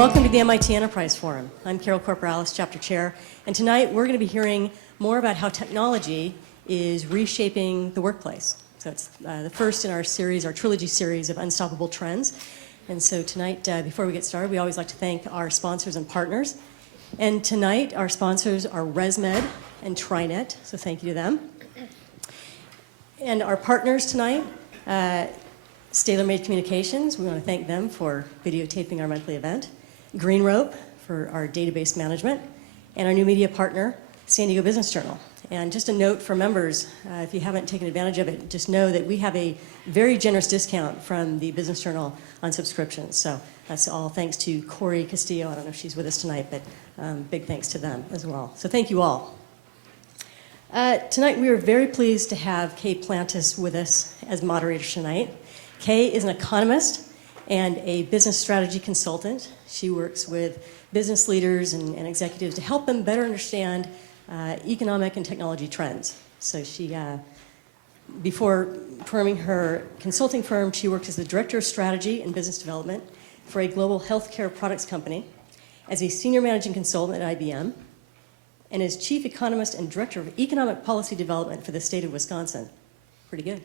welcome to the MIT Enterprise Forum. I'm Carol Corporalis, Chapter Chair, and tonight we're going to be hearing more about how technology is reshaping the workplace. So it's the first in our series, our trilogy series of Unstoppable Trends. And so tonight, before we get started, we always like to thank our sponsors and partners. And tonight, our sponsors are ResMed and TriNet, so thank you to them. And our partners tonight, Staler-Made Communications, we want to thank them for videotaping our monthly event. Green Rope for our database management. And our new media partner, San Diego Business Journal. And just a note for members, if you haven't taken advantage of it, just know that we have a very generous discount from the Business Journal on subscriptions. So that's all thanks to Corey Castillo. I don't know if she's with us tonight, but big thanks to them as well. So thank you all. Tonight we are very pleased to have Kay Plantis with us as moderator tonight. Kay is an economist and a business strategy consultant. She works with business leaders and executives to help them better understand economic and technology trends. So she, before forming her consulting firm, she worked as the Director of Strategy and Business Development for a global healthcare products company, as a Senior Managing Consultant at IBM, and as Chief Economist and Director of Economic Policy Development for the state of Wisconsin. Pretty good.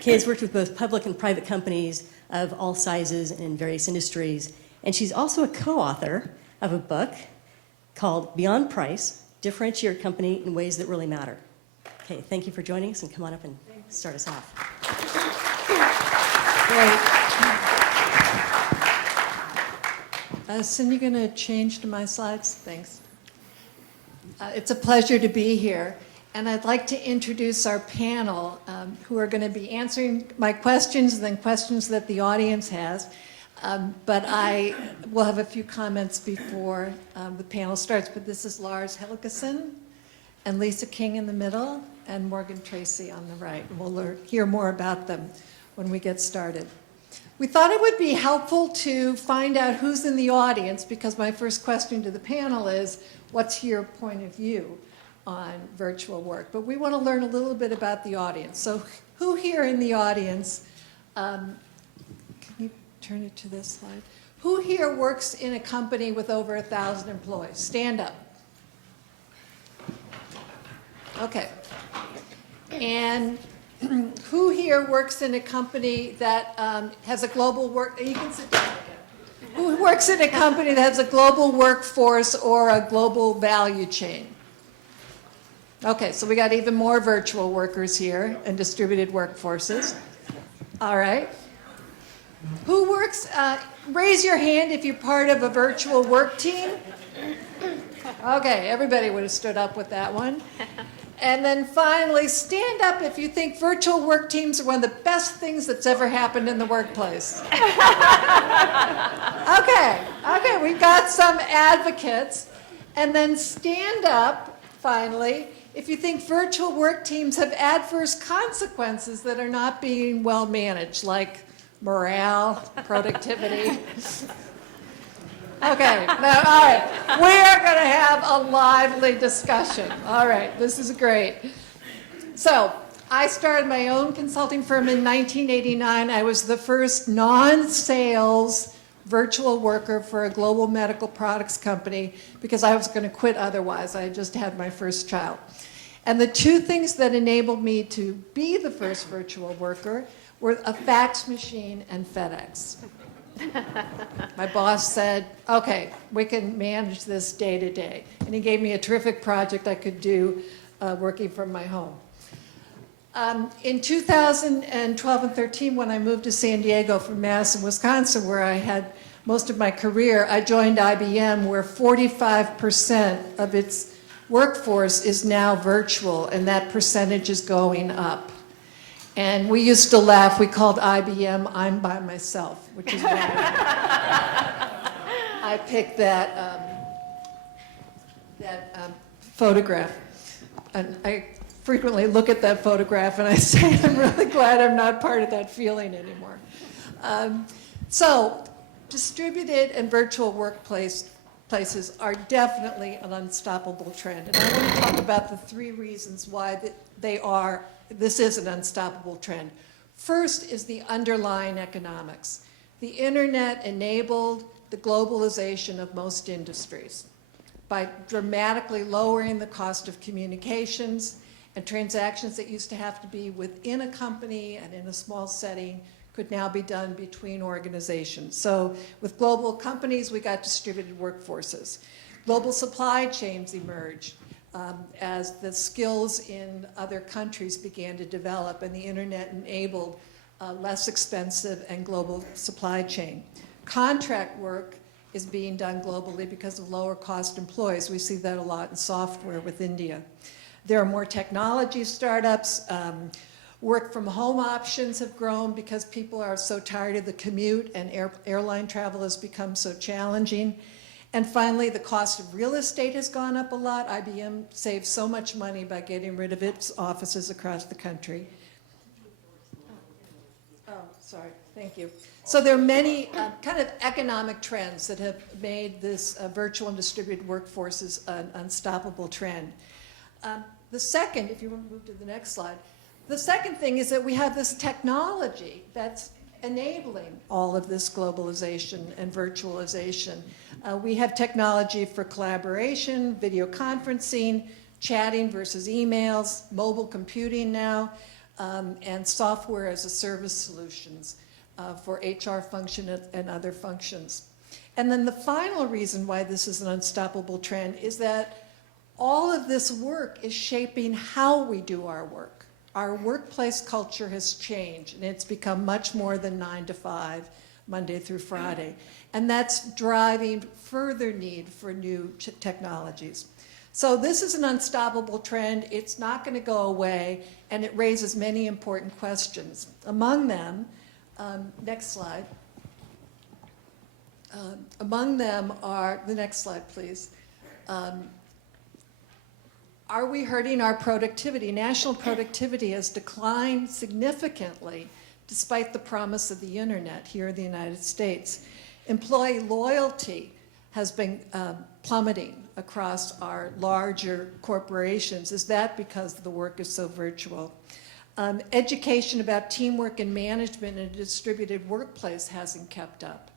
Kay has worked with both public and private companies of all sizes and in various industries, and she's also a co-author of a book called Beyond Price, Differentiate Your Company in Ways That Really Matter. Okay, thank you for joining us, and come on up and start us off. Great. Cindy, you going to change to my slides? Thanks. It's a pleasure to be here, and I'd like to introduce our panel who are going to be answering my questions and then questions that the audience has. But I will have a few comments before the panel starts. But this is Lars Helgeson and Lisa King in the middle and Morgan Tracy on the right. We'll hear more about them when we get started. We thought it would be helpful to find out who's in the audience, because my first question to the panel is, what's your point of view on virtual work? But we want to learn a little bit about the audience. So who here in the audience, can you turn it to this slide? Who here works in a company with over 1,000 employees? Stand up. Okay. And who here works in a company that has a global work, you can sit down again. Who works in a company that has a global workforce or a global value chain? Okay, so we got even more virtual workers here and distributed workforces. All right. Who works, raise your hand if you're part of a virtual work team. Okay, everybody would have stood up with that one. And then finally, stand up if you think virtual work teams are one of the best things that's ever happened in the workplace. Okay, we've got some advocates. And then stand up, finally, if you think virtual work teams have adverse consequences that are not being well managed, like morale, productivity. Okay, now, all right, we are going to have a lively discussion. All right, this is great. So, I started my own consulting firm in 1989. I was the first non-sales virtual worker for a global medical products company because I was going to quit otherwise. I had just had my first child. And the two things that enabled me to be the first virtual worker were a fax machine and FedEx. My boss said, okay, we can manage this day to day. And he gave me a terrific project I could do working from my home. In 2012 and 13, when I moved to San Diego from Madison, Wisconsin, where I had most of my career, I joined IBM, where 45% of its workforce is now virtual, and that percentage is going up. And we used to laugh. We called IBM I'm by myself, which is why I picked that photograph. And I frequently look at that photograph and I say, I'm really glad I'm not part of that feeling anymore. So distributed and virtual workplaces are definitely an unstoppable trend. And I want to talk about the three reasons why this is an unstoppable trend. First is the underlying economics. The internet enabled the globalization of most industries by dramatically lowering the cost of communications, and transactions that used to have to be within a company and in a small setting could now be done between organizations. So with global companies, we got distributed workforces. Global supply chains emerged as the skills in other countries began to develop, and the internet enabled less expensive and global supply chain. Contract work is being done globally because of lower cost employees. We see that a lot in software with India. There are more technology startups. Work from home options have grown because people are so tired of the commute, and airline travel has become so challenging. And finally, the cost of real estate has gone up a lot. IBM saved so much money by getting rid of its offices across the country. Oh, sorry, thank you. So there are many kind of economic trends that have made this virtual and distributed workforces an unstoppable trend. The second, if you want to move to the next slide, the second thing is that we have this technology that's enabling all of this globalization and virtualization. We have technology for collaboration, video conferencing, chatting versus emails, mobile computing now, and software as a service solutions for HR function and other functions. And then the final reason why this is an unstoppable trend is that all of this work is shaping how we do our work. Our workplace culture has changed, and it's become much more than 9 to 5, Monday through Friday. And that's driving further need for new technologies. So this is an unstoppable trend. It's not going to go away, and it raises many important questions. Among them, next slide. Among them are, the next slide, please. Are we hurting our productivity? National productivity has declined significantly despite the promise of the internet here in the United States. Employee loyalty has been plummeting across our larger corporations. Is that because the work is so virtual? Education about teamwork and management in a distributed workplace hasn't kept up.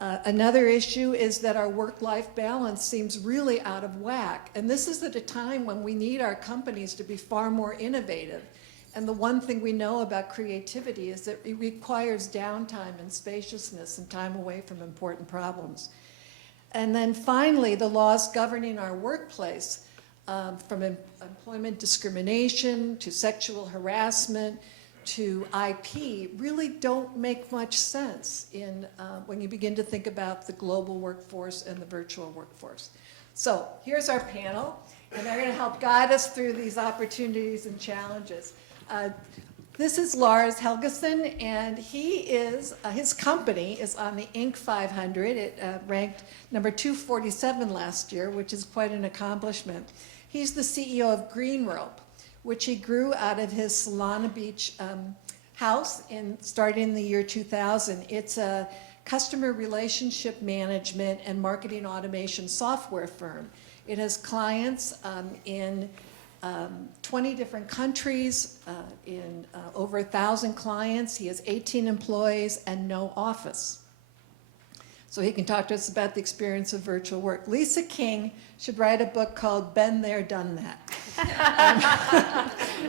Another issue is that our work-life balance seems really out of whack. And this is at a time when we need our companies to be far more innovative. And the one thing we know about creativity is that it requires downtime and spaciousness and time away from important problems. And then finally, the laws governing our workplace, from employment discrimination to sexual harassment to IP, really don't make much sense when you begin to think about the global workforce and the virtual workforce. So here's our panel, and they're going to help guide us through these opportunities and challenges. This is Lars Helgeson, and his company is on the Inc. 500. It ranked number 247 last year, which is quite an accomplishment. He's the CEO of Green Rope, which he grew out of his Solana Beach house starting in the year 2000. It's a customer relationship management and marketing automation software firm. It has clients in 20 different countries, in over 1,000 clients. He has 18 employees and no office. So he can talk to us about the experience of virtual work. Lisa King should write a book called Been There, Done That.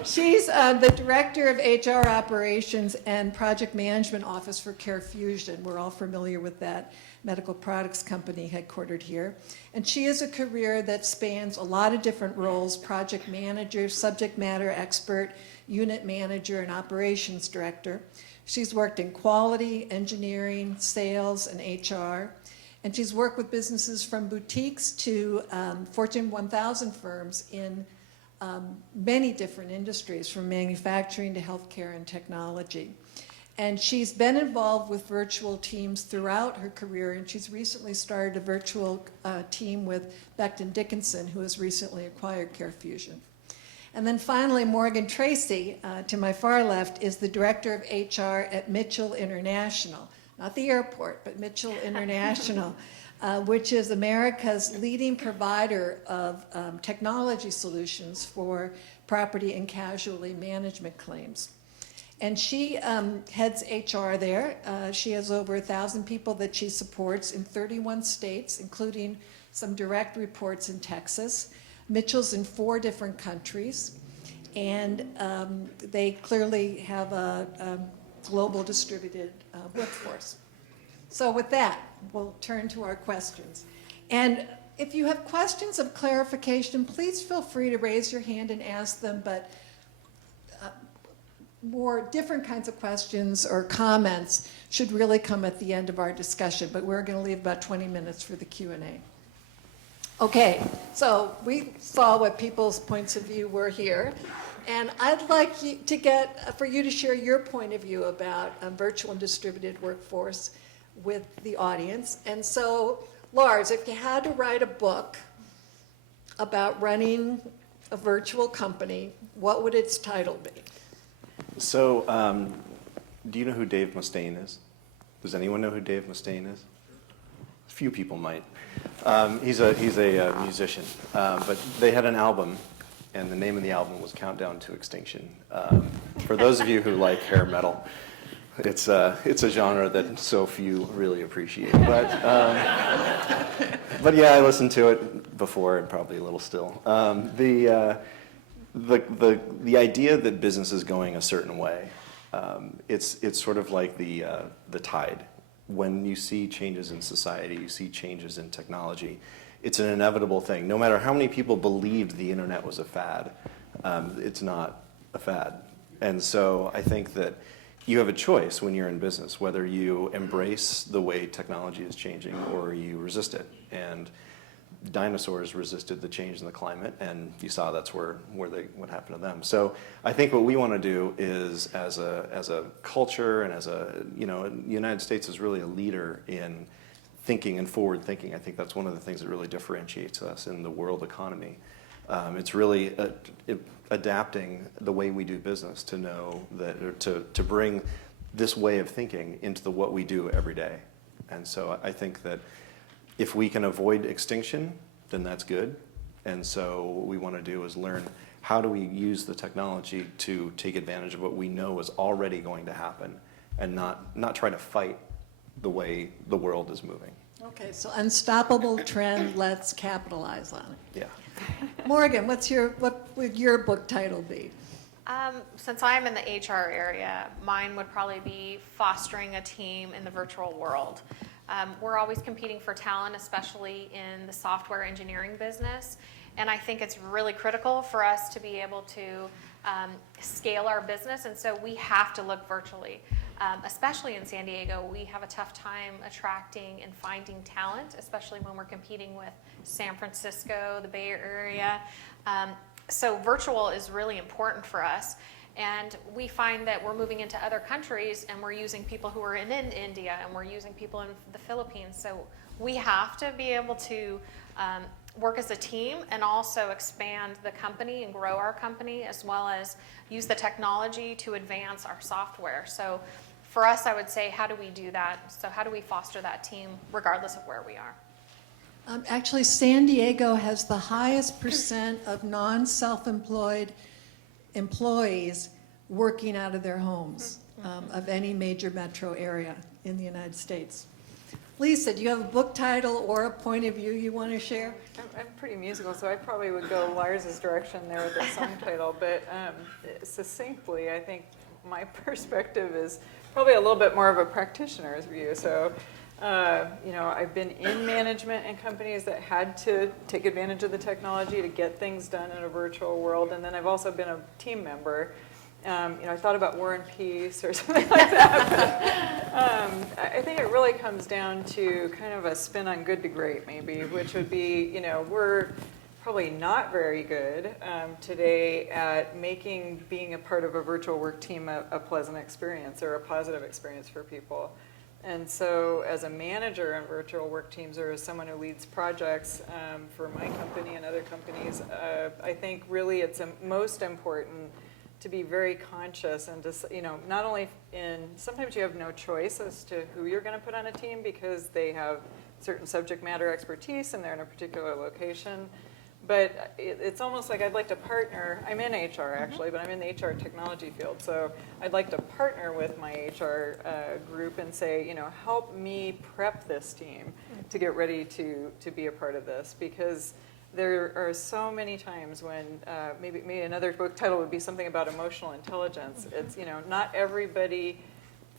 She's the director of HR operations and project management office for CareFusion. We're all familiar with that medical products company headquartered here. And she has a career that spans a lot of different roles: project manager, subject matter expert, unit manager, and operations director. She's worked in quality, engineering, sales, and HR. And she's worked with businesses from boutiques to Fortune 1000 firms in many different industries, from manufacturing to healthcare and technology. And she's been involved with virtual teams throughout her career, and she's recently started a virtual team with Becton Dickinson, who has recently acquired CareFusion. And then finally, Morgan Tracy, to my far left, is the director of HR at Mitchell International. Not the airport, but Mitchell International, which is America's leading provider of technology solutions for property and casualty management claims. And she heads HR there. She has over 1,000 people that she supports in 31 states, including some direct reports in Texas. Mitchell's in 4 different countries. And they clearly have a global distributed workforce. So with that, we'll turn to our questions. And if you have questions of clarification, please feel free to raise your hand and ask them, but more different kinds of questions or comments should really come at the end of our discussion, but we're going to leave about 20 minutes for the Q&A. Okay, so we saw what people's points of view were here, and I'd like you to for you to share your point of view about virtual and distributed workforce with the audience. And so, Lars, if you had to write a book about running a virtual company, what would its title be? So, do you know who Dave Mustaine is? Does anyone know who Dave Mustaine is? A few people might. He's a musician, but they had an album, and the name of the album was Countdown to Extinction. For those of you who like hair metal, it's a genre that so few really appreciate. But yeah, I listened to it before and probably a little still. The idea that business is going a certain way, it's sort of like the tide. When you see changes in society, you see changes in technology, it's an inevitable thing. No matter how many people believed the internet was a fad, it's not a fad. And so I think that you have a choice when you're in business, whether you embrace the way technology is changing or you resist it. And dinosaurs resisted the change in the climate, and you saw that's what happened to them. So I think what we want to do is, as a culture and the United States is really a leader in thinking and forward thinking. I think that's one of the things that really differentiates us in the world economy. It's really adapting the way we do business to know that, or to bring this way of thinking into what we do every day. And so I think that if we can avoid extinction, then that's good. And so what we want to do is learn how do we use the technology to take advantage of what we know is already going to happen, and not try to fight the way the world is moving. Okay, so unstoppable trend, let's capitalize on it. Yeah. Morgan, what would your book title be? Since I'm in the HR area, mine would probably be Fostering a Team in the Virtual World. We're always competing for talent, especially in the software engineering business. And I think it's really critical for us to be able to scale our business. And so we have to look virtually. Especially in San Diego, we have a tough time attracting and finding talent, especially when we're competing with San Francisco, the Bay Area. So virtual is really important for us. And we find that we're moving into other countries and we're using people who are in India and we're using people in the Philippines. So we have to be able to work as a team and also expand the company and grow our company, as well as use the technology to advance our software. So for us, I would say, how do we do that? So how do we foster that team regardless of where we are? Actually, San Diego has the highest percent of non-self-employed employees working out of their homes of any major metro area in the United States. Lisa, do you have a book title or a point of view you want to share? I'm pretty musical, so I probably would go Lars's direction there with the song title, but succinctly, I think my perspective is probably a little bit more of a practitioner's view. So, I've been in management in companies that had to take advantage of the technology to get things done in a virtual world, and then I've also been a team member. I thought about War and Peace or something like that, but I think it really comes down to kind of a spin on good to great, maybe, which would be, we're probably not very good today at making being a part of a virtual work team a pleasant experience or a positive experience for people. And so as a manager in virtual work teams, or as someone who leads projects for my company and other companies, I think really it's most important to be very conscious and to, not only sometimes you have no choice as to who you're going to put on a team because they have certain subject matter expertise and they're in a particular location, But it's almost like I'd like to partner. I'm in HR actually, but I'm in the HR technology field. So I'd like to partner with my HR group and say, you know, help me prep this team to get ready to be a part of this, because there are so many times when maybe another book title would be something about emotional intelligence. It's, you know, not everybody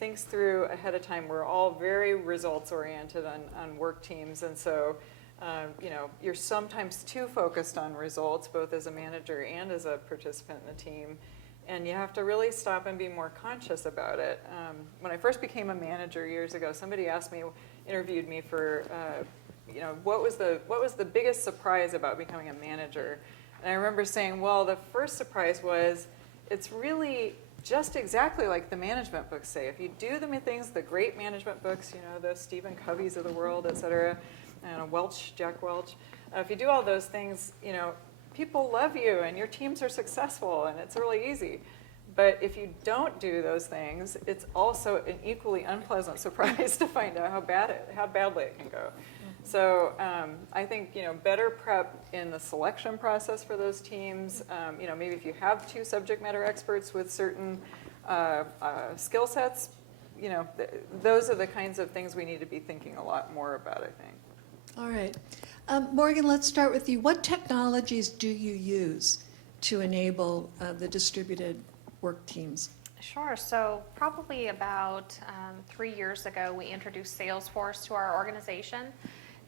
thinks through ahead of time. We're all very results oriented on work teams, and so you know, you're sometimes too focused on results, both as a manager and as a participant in the team, and you have to really stop and be more conscious about it. When I first became a manager years ago, somebody interviewed me for, you know, what was the biggest surprise about becoming a manager? And I remember saying, well, the first surprise was it's really just exactly like the management books say. If you do the things, the great management books, you know, the Stephen Coveys of the world, et cetera, and Jack Welch. If you do all those things, you know, people love you and your teams are successful and it's really easy. But if you don't do those things, it's also an equally unpleasant surprise to find out how badly it can go. So I think, you know, better prep in the selection process for those teams. You know, maybe if you have 2 subject matter experts with certain skill sets, you know, those are the kinds of things we need to be thinking a lot more about, I think. All right. Morgan, let's start with you. What technologies do you use to enable the distributed work teams? Sure. So probably about 3 years ago, we introduced Salesforce to our organization.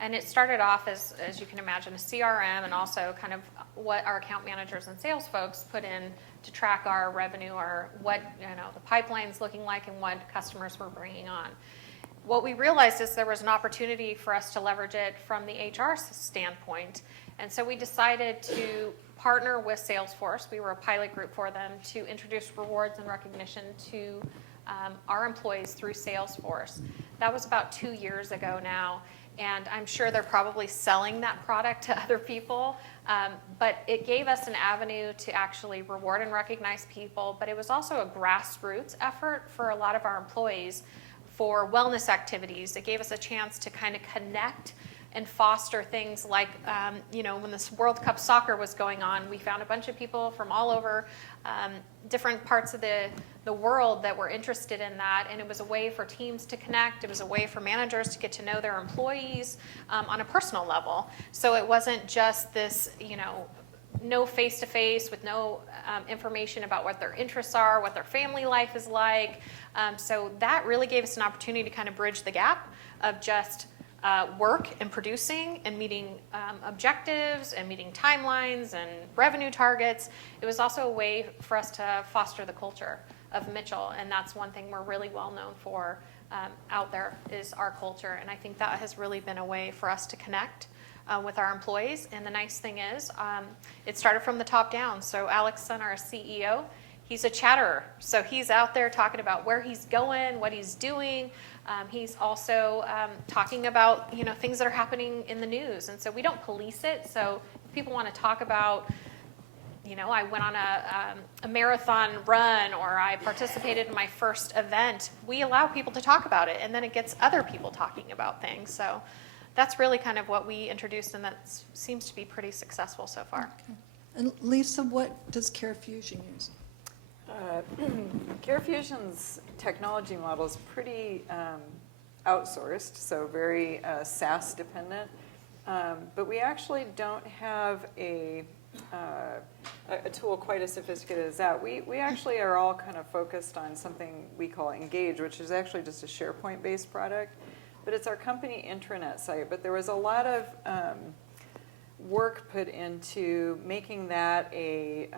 And it started off as you can imagine, a CRM, and also kind of what our account managers and sales folks put in to track our revenue, or what, you know, the pipeline's looking like and what customers we're bringing on. What we realized is there was an opportunity for us to leverage it from the HR standpoint. And so we decided to partner with Salesforce. We were a pilot group for them to introduce rewards and recognition to our employees through Salesforce. That was about 2 years ago now. And I'm sure they're probably selling that product to other people. But it gave us an avenue to actually reward and recognize people. But it was also a grassroots effort for a lot of our employees for wellness activities. It gave us a chance to kind of connect and foster things like, you know, when this World Cup soccer was going on, we found a bunch of people from all over different parts of the world that were interested in that, and it was a way for teams to connect. It was a way for managers to get to know their employees on a personal level. So it wasn't just this, you know, no face-to-face with no information about what their interests are, what their family life is like. So that really gave us an opportunity to kind of bridge the gap of just work and producing and meeting objectives and meeting timelines and revenue targets. It was also a way for us to foster the culture of Mitchell, and that's one thing we're really well known for out there is our culture, and I think that has really been a way for us to connect with our employees. And the nice thing is it started from the top down. So Alex Sun, our CEO, he's a chatterer, so he's out there talking about where he's going, what he's doing. He's also talking about, you know, things that are happening in the news, and so we don't police it. So if people want to talk about, you know, I went on a marathon run, or I participated in my first event, we allow people to talk about it, and then it gets other people talking about things. So that's really kind of what we introduced, and that seems to be pretty successful so far. Okay. And Lisa, what does CareFusion use? CareFusion's technology model is pretty outsourced, so very SaaS dependent. But we actually don't have a tool quite as sophisticated as that. We actually are all kind of focused on something we call Engage, which is actually just a SharePoint-based product. But it's our company intranet site. But there was a lot of work put into making that a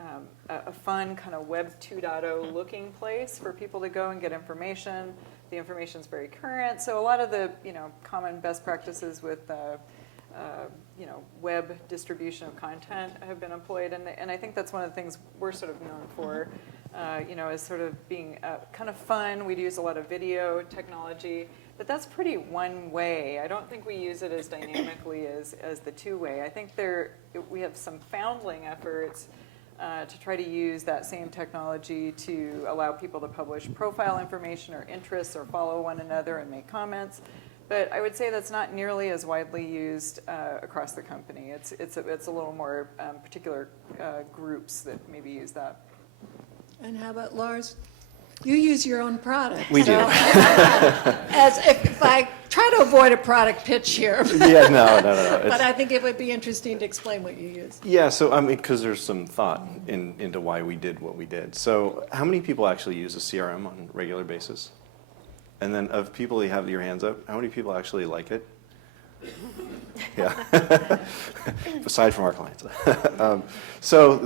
fun kind of Web 2.0 looking place for people to go and get information. The information's very current. So a lot of the, you know, common best practices with you know, web distribution of content have been employed, and I think that's one of the things we're sort of known for, you know, is sort of being kind of fun. We use a lot of video technology, but that's pretty one way. I don't think we use it as dynamically as the two-way. I think we have some foundling efforts to try to use that same technology to allow people to publish profile information or interests or follow one another and make comments. But I would say that's not nearly as widely used across the company. It's a little more particular groups that maybe use that. And how about Lars? You use your own product. We do. As if I try to avoid a product pitch here. Yeah, no. But I think it would be interesting to explain what you use. Yeah, so I mean, because there's some thought into why we did what we did. So how many people actually use a CRM on a regular basis? And then of people who have your hands up, how many people actually like it? Yeah, aside from our clients. So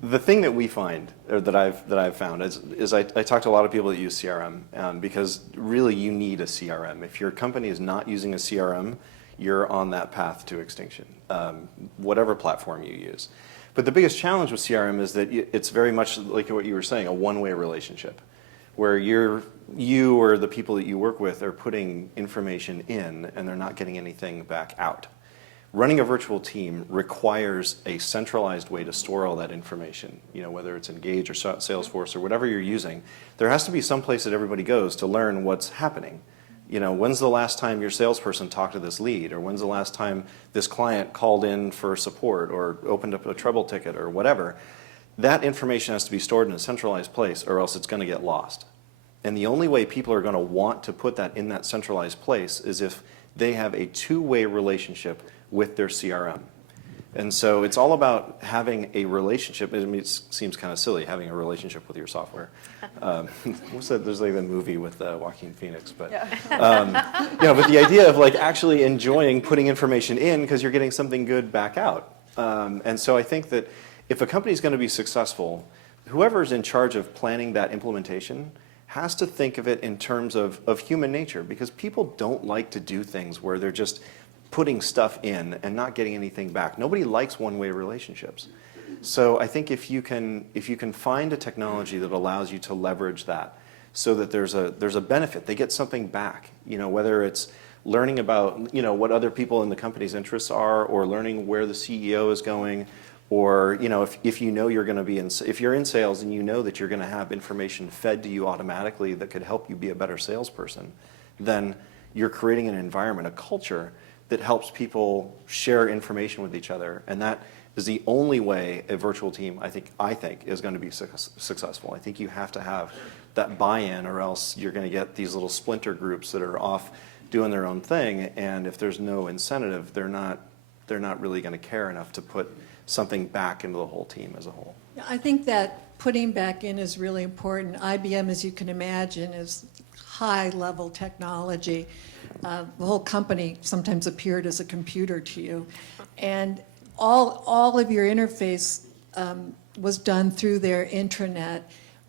the thing that we find, or that I've found, is I talk to a lot of people that use CRM because really you need a CRM. If your company is not using a CRM, you're on that path to extinction, whatever platform you use. But the biggest challenge with CRM is that it's very much like what you were saying, a one-way relationship, where you or the people that you work with are putting information in and they're not getting anything back out. Running a virtual team requires a centralized way to store all that information, whether it's Engage or Salesforce or whatever you're using. There has to be some place that everybody goes to learn what's happening. When's the last time your salesperson talked to this lead, or when's the last time this client called in for support or opened up a trouble ticket or whatever. That information has to be stored in a centralized place or else it's going to get lost. And the only way people are going to want to put that in that centralized place is if they have a two-way relationship with their CRM. And so it's all about having a relationship. I mean, it seems kind of silly, having a relationship with your software. What's that? There's like the movie with Joaquin Phoenix. But, but the idea of like actually enjoying putting information in because you're getting something good back out. And so I think that if a company is going to be successful, whoever's in charge of planning that implementation has to think of it in terms of human nature, because people don't like to do things where they're just putting stuff in and not getting anything back. Nobody likes one-way relationships. So I think if you can find a technology that allows you to leverage that so that there's a benefit, they get something back, whether it's learning about what other people in the company's interests are, or learning where the CEO is going, or if you're going to be if you're in sales and you know that you're going to have information fed to you automatically that could help you be a better salesperson, then you're creating an environment, a culture that helps people share information with each other, and that is the only way a virtual team I think is going to be successful. I think you have to have that buy-in, or else you're going to get these little splinter groups that are off doing their own thing, and if there's no incentive, they're not really going to care enough to put something back into the whole team as a whole. I think that putting back in is really important. IBM, as you can imagine, is high-level technology. The whole company sometimes appeared as a computer to you. And all of your interface was done through their intranet,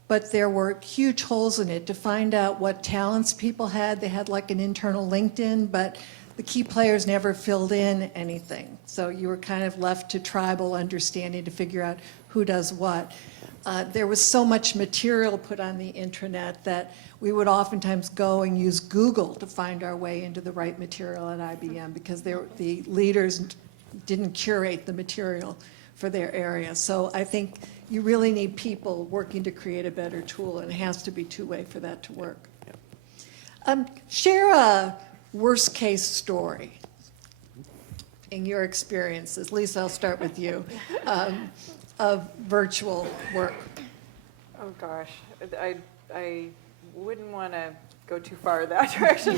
but there were huge holes in it to find out what talents people had. They had like an internal LinkedIn, but the key players never filled in anything. So you were kind of left to tribal understanding to figure out who does what. There was so much material put on the intranet that we would oftentimes go and use Google to find our way into the right material at IBM, because the leaders didn't curate the material for their area. So I think you really need people working to create a better tool, and it has to be two-way for that to work. Share a worst case story in your experiences. Lisa, I'll start with you, of virtual work. Oh gosh, I wouldn't want to go too far that direction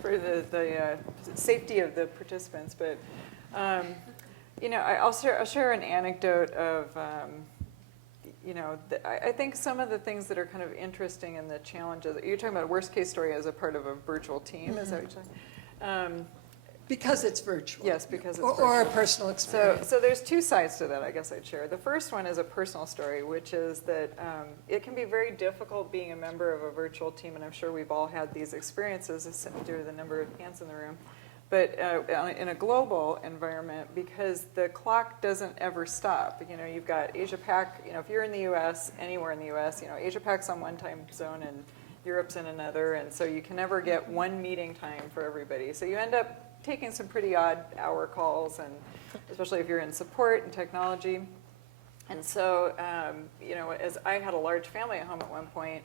for the safety of the participants, but I'll share an anecdote of I think some of the things that are kind of interesting in the challenges. You're talking about a worst case story as a part of a virtual team, is that what you're saying? Because it's virtual. Yes, because it's virtual. Or a personal experience. So there's two sides to that, I guess I'd share. The first one is a personal story, which is that it can be very difficult being a member of a virtual team, and I'm sure we've all had these experiences due to the number of hands in the room. But in a global environment, because the clock doesn't ever stop. You've got Asia-Pac, if you're in the US, anywhere in the US, Asia-Pac's on one time zone and Europe's in another, and so you can never get one meeting time for everybody. So you end up taking some pretty odd hour calls, and especially if you're in support and technology. And so, as I had a large family at home at one point,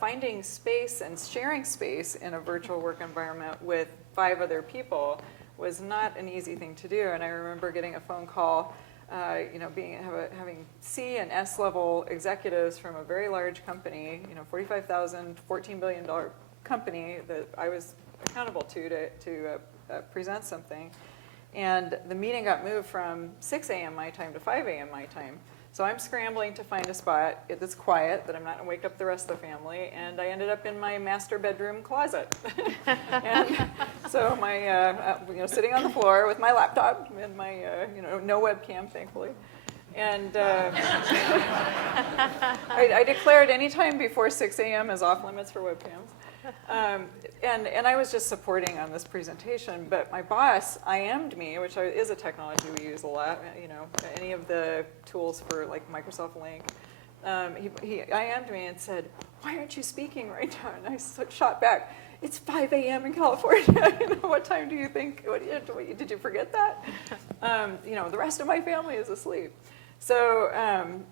finding space and sharing space in a virtual work environment with 5 other people was not an easy thing to do. And I remember getting a phone call, having C and S level executives from a very large company, 45,000, $14 billion company that I was accountable to present something. And the meeting got moved from 6 a.m. my time to 5 a.m. my time. So I'm scrambling to find a spot that's quiet, that I'm not going to wake up the rest of the family, and I ended up in my master bedroom closet. And so my, sitting on the floor with my laptop and my, no webcam, thankfully. And I declared any time before 6 a.m. as off limits for webcams. And I was just supporting on this presentation, but my boss IM'd me, which is a technology we use a lot, any of the tools for like Microsoft Link. He IM'd me and said, "Why aren't you speaking right now?" And I shot back, "It's 5 a.m. in California. What time do you think? Did you forget that? The rest of my family is asleep." So, and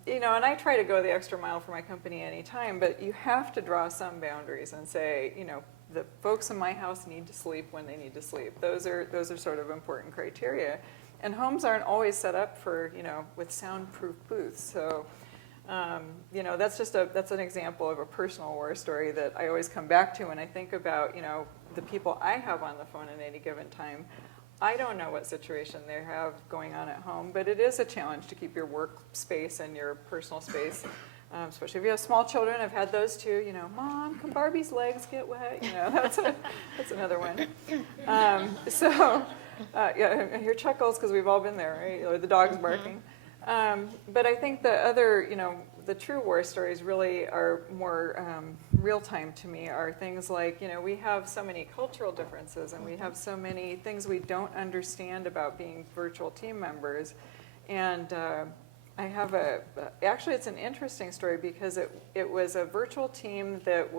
I try to go the extra mile for my company anytime, but you have to draw some boundaries and say, the folks in my house need to sleep when they need to sleep. Those are sort of important criteria. And homes aren't always set up for, with soundproof booths. So, that's an example of a personal war story that I always come back to when I think about, the people I have on the phone at any given time. I don't know what situation they have going on at home, but it is a challenge to keep your work space and your personal space, especially if you have small children. I've had those too. Mom, can Barbie's legs get wet? That's another one. Yeah, I hear chuckles because we've all been there, right? Or the dog's barking. But I think the other, the true war stories really are more real time to me, are things like, we have so many cultural differences and we have so many things we don't understand about being virtual team members. And I have actually it's an interesting story because it was a virtual team that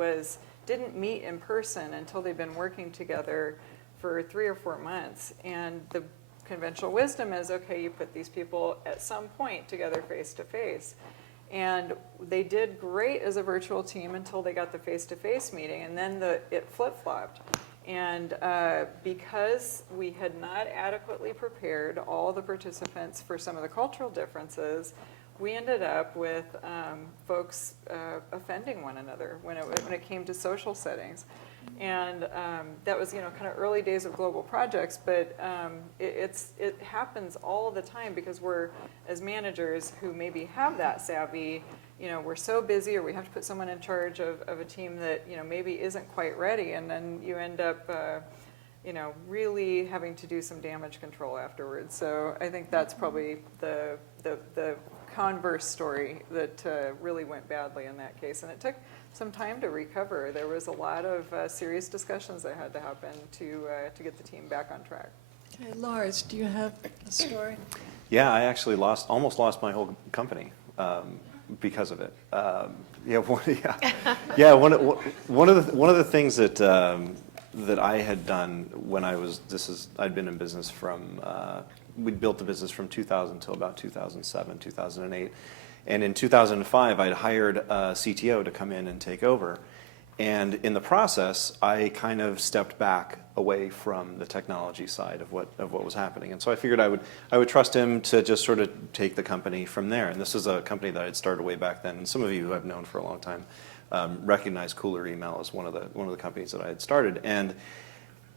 didn't meet in person until they'd been working together for 3 or 4 months. And the conventional wisdom is, okay, you put these people at some point together face to face. And they did great as a virtual team until they got the face-to-face meeting, and then it flip-flopped. And because we had not adequately prepared all the participants for some of the cultural differences, we ended up with folks offending one another when it came to social settings. And that was, kind of early days of global projects, but it happens all the time because we're, as managers who maybe have that savvy, we're so busy, or we have to put someone in charge of a team that, maybe isn't quite ready, and then you end up, really having to do some damage control afterwards. So I think that's probably the converse story that really went badly in that case, and it took some time to recover. There was a lot of serious discussions that had to happen to get the team back on track. Okay, Lars, do you have a story? Yeah, I actually almost lost my whole company because of it. One of the things that that I had done when I'd been in business we'd built the business from 2000 till about 2007, 2008. And in 2005, I'd hired a CTO to come in and take over. And in the process, I kind of stepped back away from the technology side of what was happening. And so I figured I would trust him to just sort of take the company from there. And this is a company that I had started way back then. And some of you who I've known for a long time recognize Cooler Email as one of the companies that I had started. And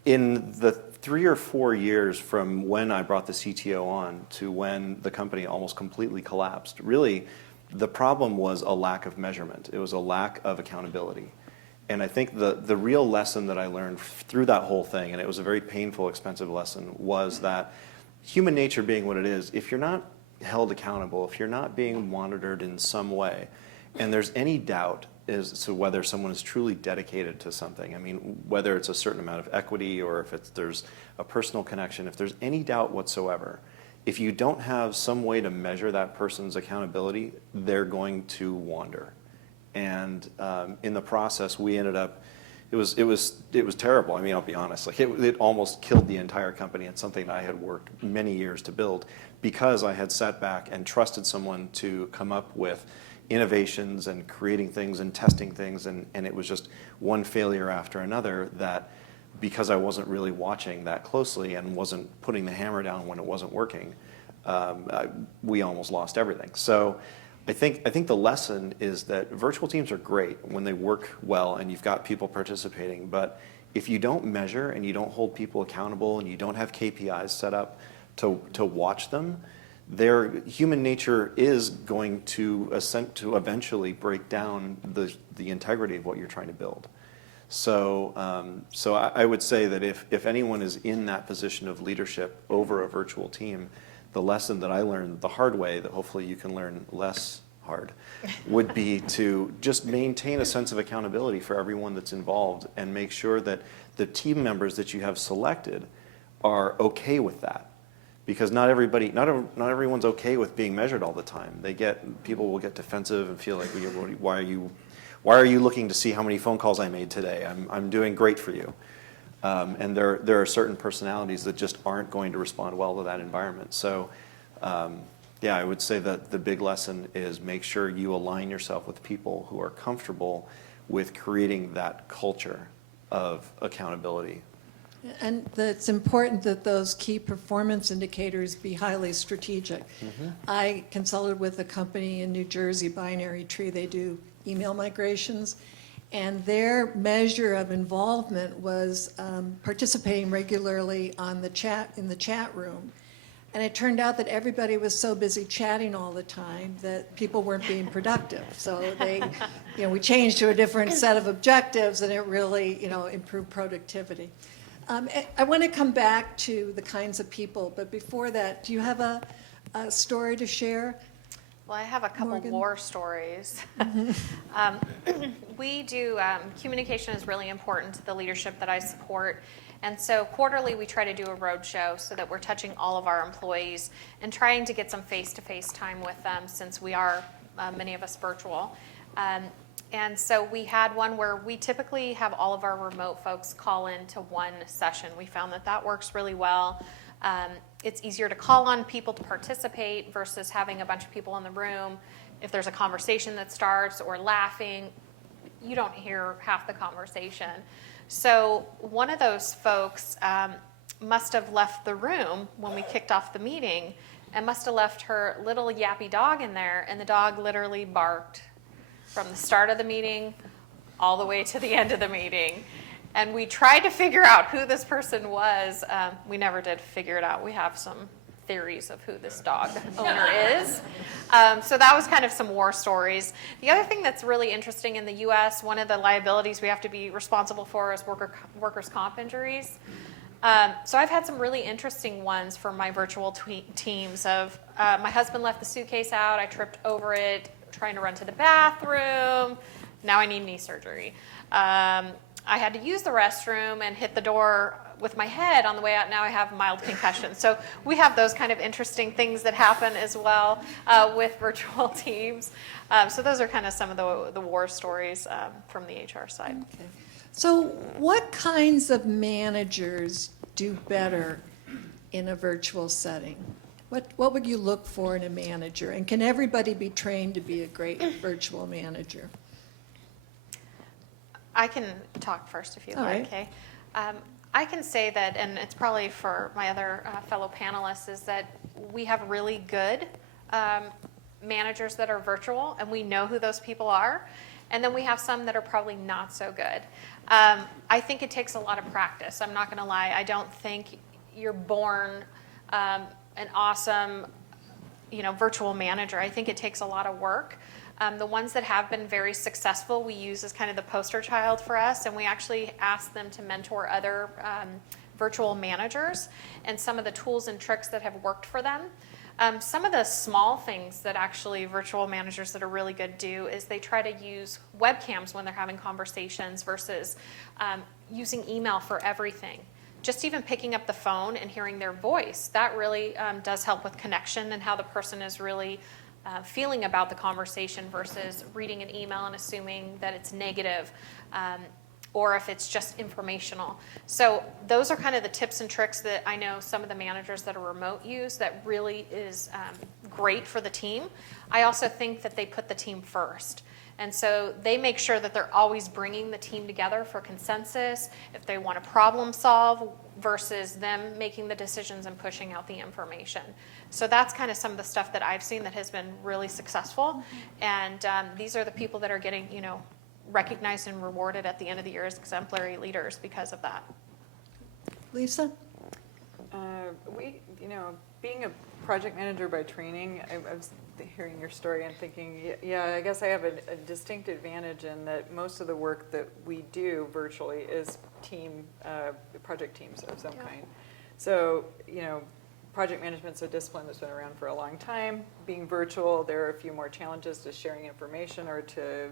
in the 3 or 4 years from when I brought the CTO on to when the company almost completely collapsed, really the problem was a lack of measurement. It was a lack of accountability. And I think the real lesson that I learned through that whole thing, and it was a very painful, expensive lesson, was that human nature being what it is, if you're not held accountable, if you're not being monitored in some way, and there's any doubt as to whether someone is truly dedicated to something, I mean, whether it's a certain amount of equity or if there's a personal connection, if there's any doubt whatsoever, if you don't have some way to measure that person's accountability, they're going to wander. And in the process, we ended up, it was terrible. I mean, I'll be honest, like it almost killed the entire company. It's something I had worked many years to build because I had sat back and trusted someone to come up with innovations and creating things and testing things, and it was just one failure after another, that because I wasn't really watching that closely and wasn't putting the hammer down when it wasn't working, we almost lost everything. So I think the lesson is that virtual teams are great when they work well and you've got people participating, but if you don't measure and you don't hold people accountable and you don't have KPIs set up to watch them, their human nature is going to eventually break down the integrity of what you're trying to build. So, I would say that if anyone is in that position of leadership over a virtual team, the lesson that I learned the hard way, that hopefully you can learn less hard, would be to just maintain a sense of accountability for everyone that's involved and make sure that the team members that you have selected are okay with that. Because not everyone's okay with being measured all the time. People will get defensive and feel like, why are you looking to see how many phone calls I made today? I'm doing great for you. And there are certain personalities that just aren't going to respond well to that environment. So, yeah, I would say that the big lesson is make sure you align yourself with people who are comfortable with creating that culture of accountability. And that it's important that those key performance indicators be highly strategic. Mm-hmm. I consulted with a company in New Jersey, Binary Tree. They do email migrations, and their measure of involvement was participating regularly in the chat room. And it turned out that everybody was so busy chatting all the time that people weren't being productive. So we changed to a different set of objectives, and it really, improved productivity. I want to come back to the kinds of people, but before that, do you have a story to share? Well, I have a couple Morgan? war stories. We do, communication is really important to the leadership that I support. And so quarterly, we try to do a road show so that we're touching all of our employees and trying to get some face-to-face time with them, since we are, many of us, virtual. And so we had one where we typically have all of our remote folks call into one session. We found that works really well. It's easier to call on people to participate versus having a bunch of people in the room. If there's a conversation that starts or laughing, you don't hear half the conversation. So one of those folks must have left the room when we kicked off the meeting and must have left her little yappy dog in there, and the dog literally barked from the start of the meeting all the way to the end of the meeting. And we tried to figure out who this person was. We never did figure it out. We have some theories of who this dog owner is. So that was kind of some war stories. The other thing that's really interesting in the U.S., one of the liabilities we have to be responsible for is workers' comp injuries. So I've had some really interesting ones for my virtual teams of my husband left the suitcase out, I tripped over it, trying to run to the bathroom, now I need knee surgery. I had to use the restroom and hit the door with my head on the way out, now I have mild concussion. So we have those kind of interesting things that happen as well with virtual teams. So those are kind of some of the war stories from the HR side. Okay. So what kinds of managers do better in a virtual setting? What would you look for in a manager? And can everybody be trained to be a great virtual manager? I can talk first if you All like, right. okay? I can say that, and it's probably for my other fellow panelists, is that we have really good managers that are virtual, and we know who those people are. And then we have some that are probably not so good. I think it takes a lot of practice. I'm not going to lie. I don't think you're born an awesome, virtual manager. I think it takes a lot of work. The ones that have been very successful, we use as kind of the poster child for us, and we actually ask them to mentor other virtual managers and some of the tools and tricks that have worked for them. Some of the small things that actually virtual managers that are really good do is they try to use webcams when they're having conversations versus using email for everything. Just even picking up the phone and hearing their voice, that really does help with connection and how the person is really feeling about the conversation versus reading an email and assuming that it's negative or if it's just informational. So those are kind of the tips and tricks that I know some of the managers that are remote use that really is great for the team. I also think that they put the team first. And so they make sure that they're always bringing the team together for consensus, if they want to problem solve, versus them making the decisions and pushing out the information. So that's kind of some of the stuff that I've seen that has been really successful. And these are the people that are getting, recognized and rewarded at the end of the year as exemplary leaders because of that. Lisa? Being a project manager by training, I was hearing your story and thinking, yeah, I guess I have a distinct advantage in that most of the work that we do virtually is project teams of some kind. So, project management's a discipline that's been around for a long time. Being virtual, there are a few more challenges to sharing information or to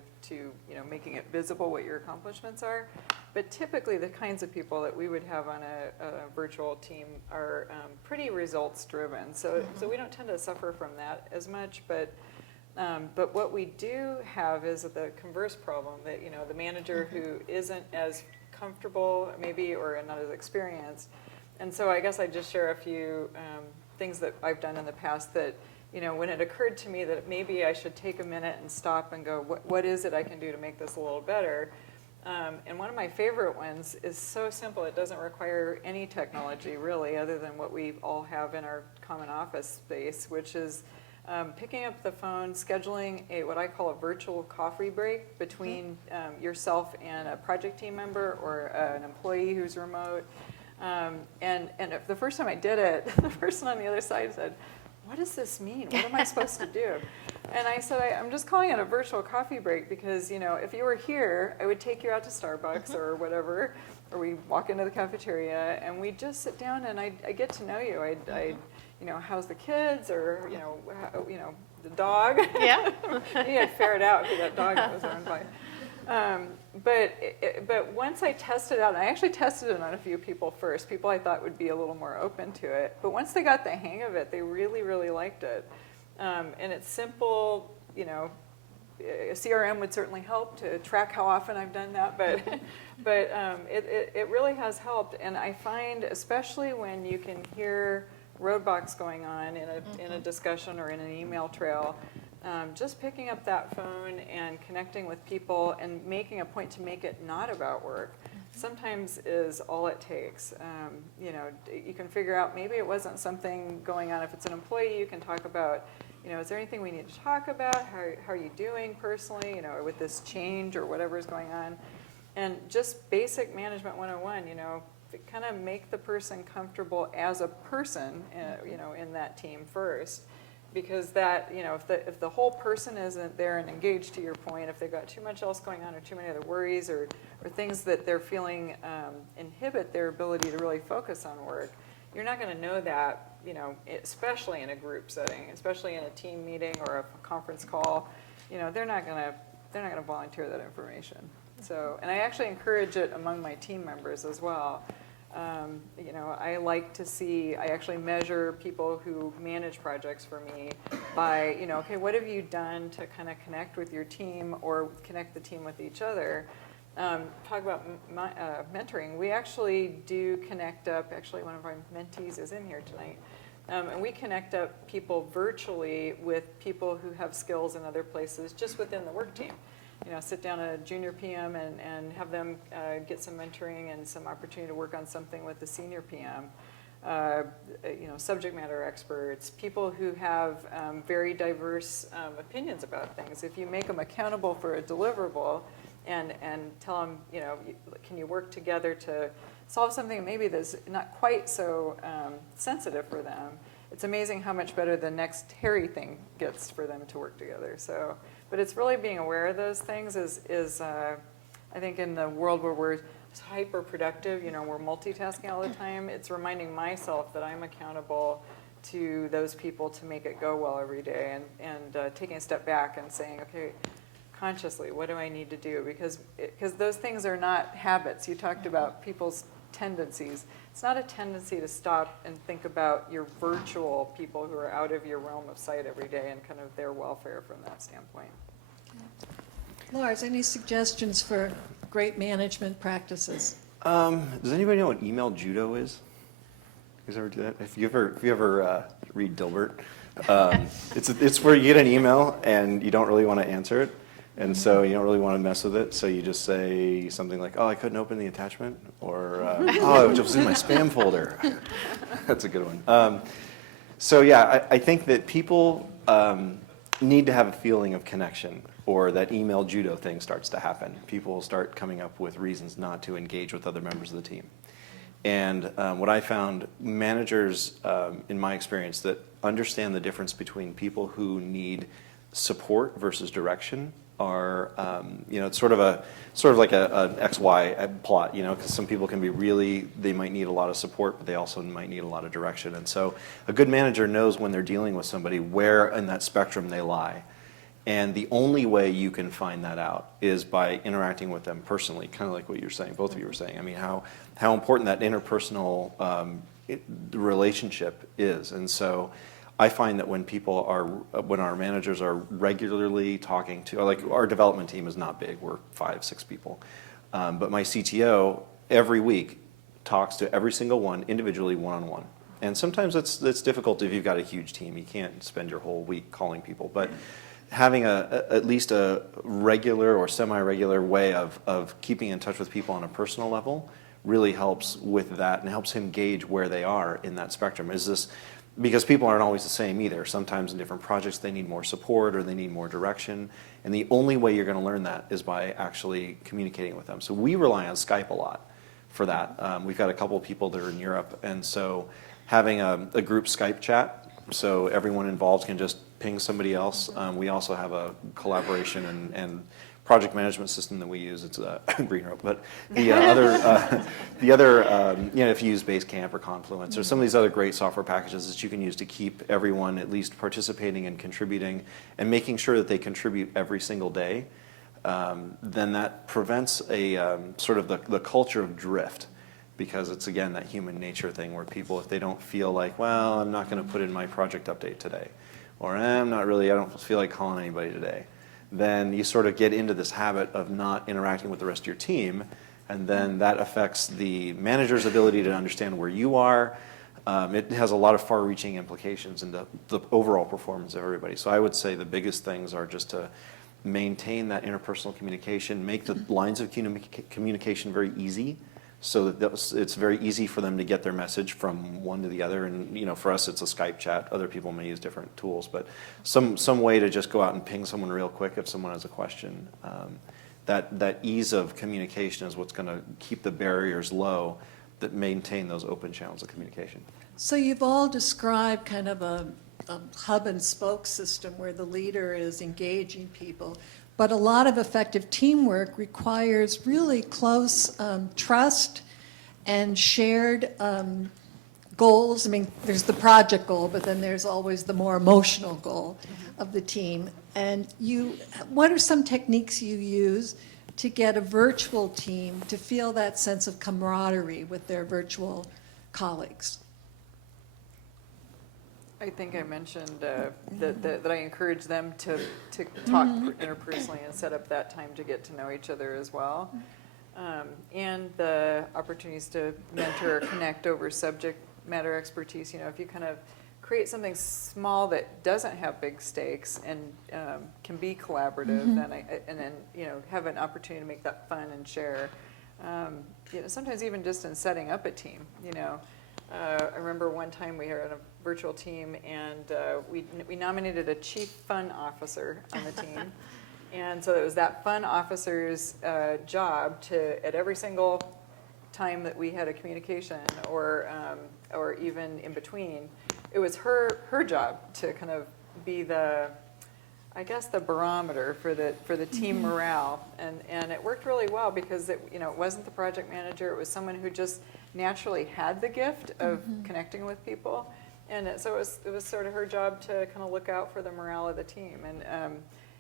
making it visible what your accomplishments are. But typically, the kinds of people that we would have on a virtual team are pretty results driven. So we don't tend to suffer from that as much. But what we do have is the converse problem that the manager who isn't as comfortable maybe or not as experienced. And so I guess I'd just share a few things that I've done in the past that, when it occurred to me that maybe I should take a minute and stop and go, what is it I can do to make this a little better? And one of my favorite ones is so simple, it doesn't require any technology really other than what we all have in our common office space, which is picking up the phone, scheduling what I call a virtual coffee break between yourself and a project team member or an employee who's remote. And the first time I did it, the person on the other side said, "What does this mean? What am I supposed to do?" And I said, I'm just calling it a virtual coffee break because, if you were here, I would take you out to Starbucks or whatever, or we walk into the cafeteria and we just sit down and I get to know you. How's the kids or, the dog? Yeah. Maybe I'd ferret out who that dog was owned by. But once I tested it out, and I actually tested it on a few people first, people I thought would be a little more open to it. But once they got the hang of it, they really, really liked it. And it's simple, a CRM would certainly help to track how often I've done that, but it really has helped. And I find, especially when you can hear roadblocks going on in a discussion or in an email trail, just picking up that phone and connecting with people and making a point to make it not about work sometimes is all it takes. You can figure out maybe it wasn't something going on. If it's an employee, you can talk about, is there anything we need to talk about? How are you doing personally, with this change or whatever is going on? And just basic management 101, kind of make the person comfortable as a person, in that team first. Because that, if the whole person isn't there and engaged, to your point, if they've got too much else going on or too many other worries or things that they're feeling inhibit their ability to really focus on work, you're not going to know that, especially in a group setting, especially in a team meeting or a conference call. They're not going to volunteer that information. So, and I actually encourage it among my team members as well. I like to see, I actually measure people who manage projects for me by, okay, what have you done to kind of connect with your team or connect the team with each other? Talk about mentoring. We actually do connect up, actually one of our mentees is in here tonight, and we connect up people virtually with people who have skills in other places just within the work team. Sit down a junior PM and have them get some mentoring and some opportunity to work on something with the senior PM. Subject matter experts, people who have very diverse opinions about things. If you make them accountable for a deliverable and tell them, can you work together to solve something maybe that's not quite so sensitive for them, it's amazing how much better the next hairy thing gets for them to work together. So. But it's really being aware of those things is I think in the world where we're hyper productive, we're multitasking all the time, it's reminding myself that I'm accountable to those people to make it go well every day and taking a step back and saying, okay, consciously, what do I need to do? Because those things are not habits. You talked about people's tendencies. It's not a tendency to stop and think about your virtual people who are out of your realm of sight every day and kind of their welfare from that standpoint. Lars, any suggestions for great management practices? Does anybody know what email judo is? You guys ever do that? If you ever read Dilbert, It's where you get an email and you don't really want to answer it, and so you don't really want to mess with it. So you just say something like, "Oh, I couldn't open the attachment," or "Oh, it was in my spam folder." That's a good one. So yeah, I think that people need to have a feeling of connection, or that email judo thing starts to happen. People start coming up with reasons not to engage with other members of the team. And what I found, managers, in my experience, that understand the difference between people who need support versus direction are, it's sort of like an XY plot, because some people can be they might need a lot of support, but they also might need a lot of direction. And so a good manager knows when they're dealing with somebody where in that spectrum they lie. And the only way you can find that out is by interacting with them personally, kind of like what you're saying, both of you were saying. I mean, how important that interpersonal relationship is. And so I find that when our managers are regularly talking to, like our development team is not big, we're 5, 6 people. But my CTO every week talks to every single one individually, one-on-one. And sometimes it's difficult if you've got a huge team. You can't spend your whole week calling people. But having at least a regular or semi-regular way of keeping in touch with people on a personal level really helps with that and helps him gauge where they are in that spectrum. Because people aren't always the same either. Sometimes in different projects they need more support or they need more direction. And the only way you're going to learn that is by actually communicating with them. So we rely on Skype a lot for that. We've got a couple of people that are in Europe, and so having a group Skype chat so everyone involved can just ping somebody else. We also have a collaboration and project management system that we use. It's Green Rope, but the other, if you use Basecamp or Confluence or some of these other great software packages that you can use to keep everyone at least participating and contributing and making sure that they contribute every single day, then that prevents a sort of the culture of drift. Because it's, again, that human nature thing where people, if they don't feel like, well, I'm not going to put in my project update today, or I don't feel like calling anybody today, then you sort of get into this habit of not interacting with the rest of your team, and then that affects the manager's ability to understand where you are. It has a lot of far-reaching implications in the overall performance of everybody. So I would say the biggest things are just to maintain that interpersonal communication, make the lines of communication very easy, so that it's very easy for them to get their message from one to the other. And for us, it's a Skype chat. Other people may use different tools, but some way to just go out and ping someone real quick if someone has a question. That ease of communication is what's going to keep the barriers low that maintain those open channels of communication. So you've all described kind of a hub and spoke system where the leader is engaging people. But a lot of effective teamwork requires really close trust and shared goals. I mean, there's the project goal, but then there's always the more emotional goal of the team. And what are some techniques you use to get a virtual team to feel that sense of camaraderie with their virtual colleagues? I think I mentioned that I encourage them to talk interpersonally and set up that time to get to know each other as well. And the opportunities to mentor or connect over subject matter expertise. If you kind of create something small that doesn't have big stakes and can be collaborative, and then have an opportunity to make that fun and share. Sometimes even just in setting up a team. I remember one time we were in a virtual team, and we nominated a chief fun officer on the team. And so it was that fun officer's job to, at every single time that we had a communication or even in between, it was her job to kind of be the barometer for the team morale. And it worked really well because it wasn't the project manager, it was someone who just naturally had the gift of connecting with people. And so it was sort of her job to kind of look out for the morale of the team.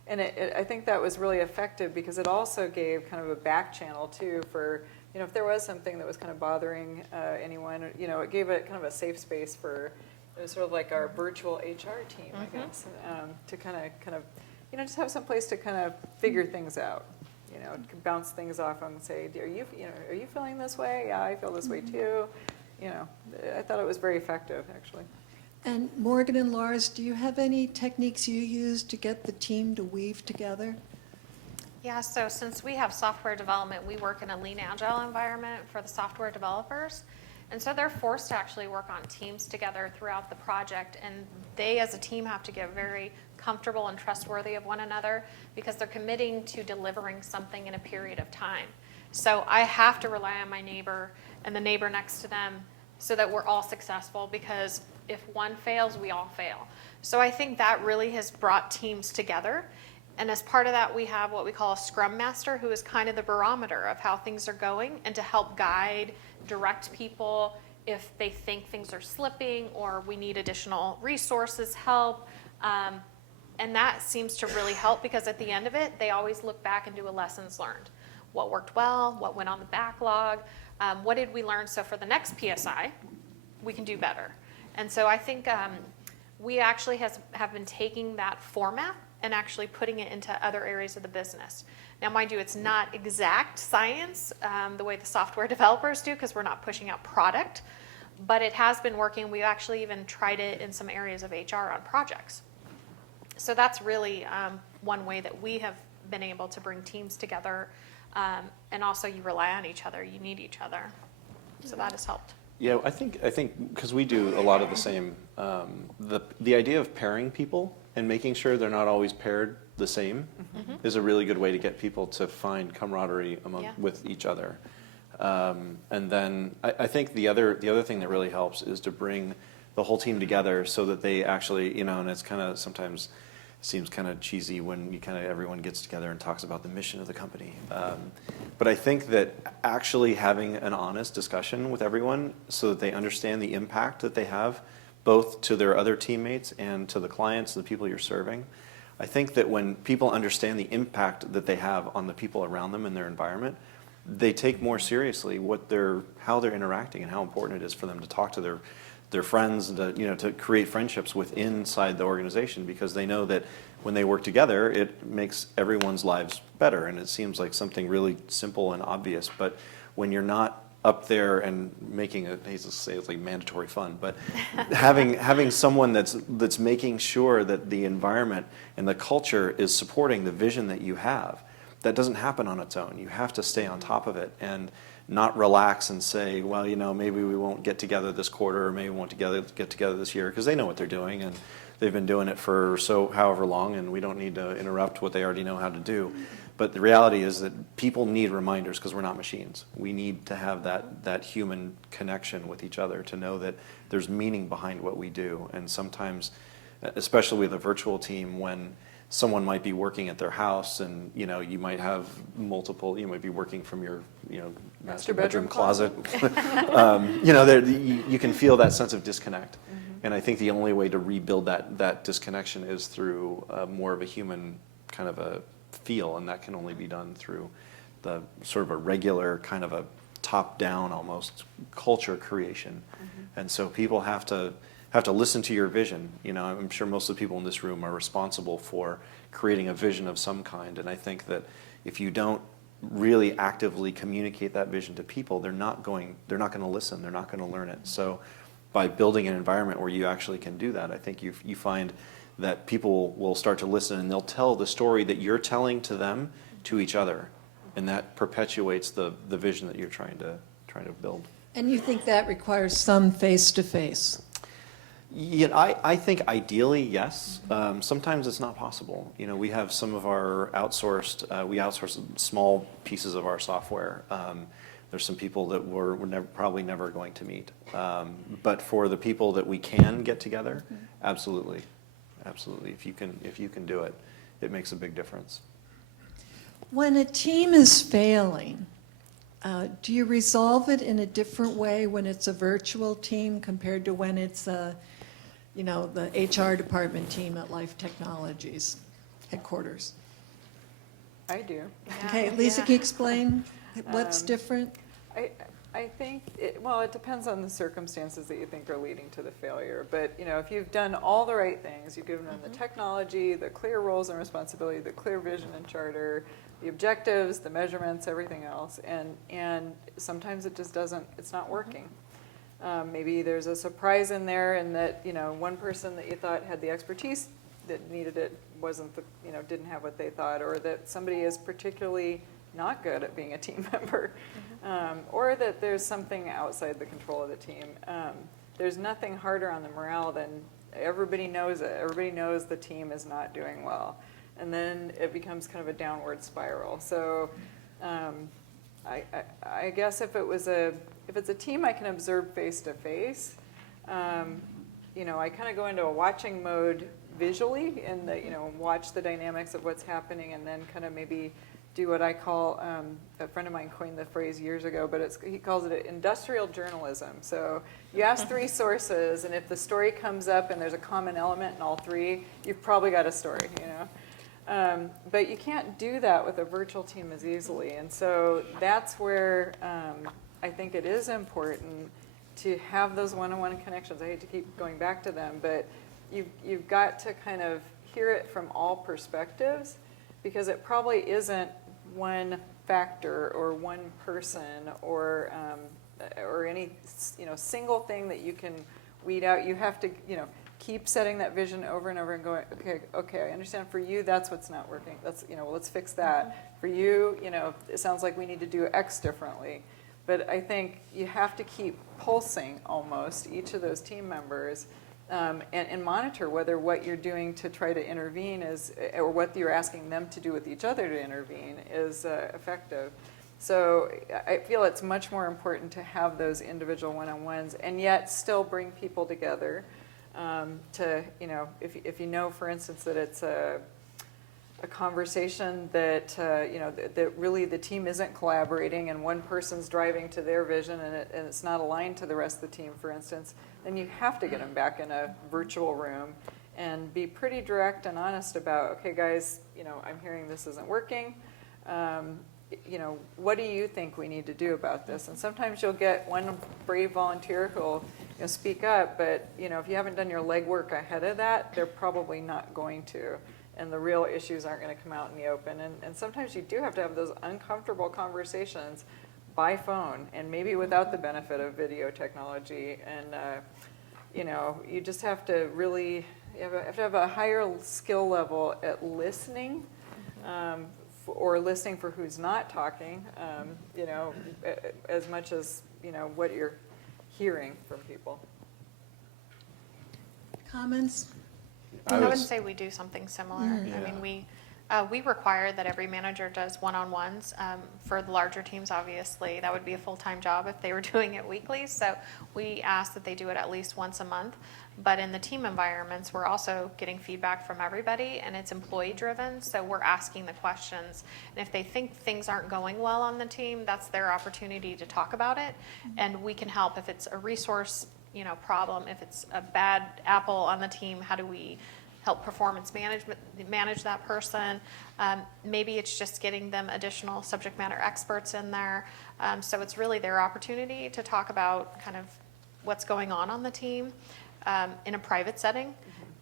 And I think that was really effective because it also gave kind of a back channel too for, if there was something that was kind of bothering anyone, it gave it kind of a safe space for, it was sort of like our virtual HR team, I guess, to kind of, just have some place to kind of figure things out. Bounce things off and say, are you feeling this way? Yeah, I feel this way too. I thought it was very effective, actually. And Morgan and Lars, do you have any techniques you use to get the team to weave together? Yeah, so since we have software development, we work in a lean agile environment for the software developers. And so they're forced to actually work on teams together throughout the project. And they as a team have to get very comfortable and trustworthy of one another because they're committing to delivering something in a period of time. So I have to rely on my neighbor and the neighbor next to them so that we're all successful, because if one fails, we all fail. So I think that really has brought teams together. And as part of that, we have what we call a Scrum Master, who is kind of the barometer of how things are going and to help guide, direct people if they think things are slipping or we need additional resources, help. And that seems to really help because at the end of it, they always look back and do a lessons learned. What worked well, what went on the backlog, what did we learn so for the next PSI, we can do better. And so I think we actually have been taking that format and actually putting it into other areas of the business. Now, mind you, it's not exact science the way the software developers do, because we're not pushing out product, but it has been working. We've actually even tried it in some areas of HR on projects. So that's really one way that we have been able to bring teams together, and also you rely on each other, you need each other. So that has helped. Yeah, I think because we do a lot of the same, the idea of pairing people and making sure they're not always paired the same is a really good way to get people to find camaraderie with each other. And then I think the other thing that really helps is to bring the whole team together so that they actually, and it's kind of sometimes seems kind of cheesy when everyone gets together and talks about the mission of the company. But I think that actually having an honest discussion with everyone so that they understand the impact that they have both to their other teammates and to the clients, the people you're serving. I think that when people understand the impact that they have on the people around them and their environment, they take more seriously how they're interacting and how important it is for them to talk to their friends and to create friendships inside the organization, because they know that when they work together, it makes everyone's lives better. And it seems like something really simple and obvious, but when you're not up there and making I hate to say it's like mandatory fun, but having someone that's making sure that the environment and the culture is supporting the vision that you have, that doesn't happen on its own. You have to stay on top of it and not relax and say, well, maybe we won't get together this quarter, or maybe we won't get together this year, because they know what they're doing and they've been doing it for however long, and we don't need to interrupt what they already know how to do. But the reality is that people need reminders because we're not machines. We need to have that human connection with each other to know that there's meaning behind what we do. And sometimes, especially with a virtual team, when someone might be working at their house and you might have multiple, you might be working from your master bedroom closet. You can feel that sense of disconnect. And I think the only way to rebuild that disconnection is through more of a human kind of a feel, and that can only be done through the sort of a regular kind of a top-down almost culture creation. And so people have to listen to your vision. I'm sure most of the people in this room are responsible for creating a vision of some kind, and I think that if you don't really actively communicate that vision to people, they're not going to listen, they're not going to learn it. So by building an environment where you actually can do that, I think you find that people will start to listen, and they'll tell the story that you're telling to them to each other, and that perpetuates the vision that you're trying to build. And you think that requires some face-to-face? Yeah, I think ideally, yes. Sometimes it's not possible. We have some of our we outsource small pieces of our software. There's some people that we're probably never going to meet. But for the people that we can get together, absolutely. Absolutely. If you can do it, it makes a big difference. When a team is failing, do you resolve it in a different way when it's a virtual team compared to when it's the HR department team at Life Technologies headquarters? I do. Okay, Lisa, can you explain what's different? I think, it depends on the circumstances that you think are leading to the failure. But, if you've done all the right things, you've given them the technology, the clear roles and responsibility, the clear vision and charter, the objectives, the measurements, everything else, and sometimes it just doesn't, it's not working. Maybe there's a surprise in there, and that, you know, one person that you thought had the expertise that needed it wasn't the, you know, didn't have what they thought, or that somebody is particularly not good at being a team member, or that there's something outside the control of the team. There's nothing harder on the morale than everybody knows it. Everybody knows the team is not doing well. And then it becomes kind of a downward spiral. So I guess if it's a team I can observe face to face, you know, I kind of go into a watching mode visually, and you know, watch the dynamics of what's happening, and then kind of maybe do what I call, a friend of mine coined the phrase years ago, but he calls it industrial journalism. So you ask 3 sources, and if the story comes up and there's a common element in all 3, you've probably got a story, you know. But you can't do that with a virtual team as easily, and so that's where I think it is important to have those one-on-one connections. I hate to keep going back to them, but you've got to kind of hear it from all perspectives, because it probably isn't one factor or one person or any, you know, single thing that you can weed out. You have to, you know, keep setting that vision over and over and going, okay, I understand for you that's what's not working. That's, you know, well, let's fix that. For you, you know, it sounds like we need to do X differently. But I think you have to keep pulsing almost each of those team members, and monitor whether what you're doing to try to intervene is, or what you're asking them to do with each other to intervene is effective. So I feel it's much more important to have those individual one-on-ones, and yet still bring people together to, you know, if you know, for instance, that it's a conversation that, you know, that really the team isn't collaborating and one person's driving to their vision and it's not aligned to the rest of the team, for instance, then you have to get them back in a virtual room and be pretty direct and honest about, okay, guys, you know, I'm hearing this isn't working. You know, what do you think we need to do about this? And sometimes you'll get one brave volunteer who'll, you know, speak up, but, you know, if you haven't done your legwork ahead of that, they're probably not going to. And the real issues aren't going to come out in the open. And sometimes you do have to have those uncomfortable conversations by phone, and maybe without the benefit of video technology. And, you know, you just have to really, you have to have a higher skill level at listening, or listening for who's not talking, you know, as much as, you know, what you're hearing from people. Comments? I would say we do something similar. I mean, we require that every manager does one-on-ones. For the larger teams, obviously, that would be a full-time job if they were doing it weekly. So we ask that they do it at least once a month. But in the team environments, we're also getting feedback from everybody, and it's employee-driven. So we're asking the questions. And if they think things aren't going well on the team, that's their opportunity to talk about it. And we can help. If it's a resource, you know, problem, if it's a bad apple on the team, how do we help performance manage that person? Maybe it's just getting them additional subject matter experts in there. So it's really their opportunity to talk about kind of what's going on the team in a private setting.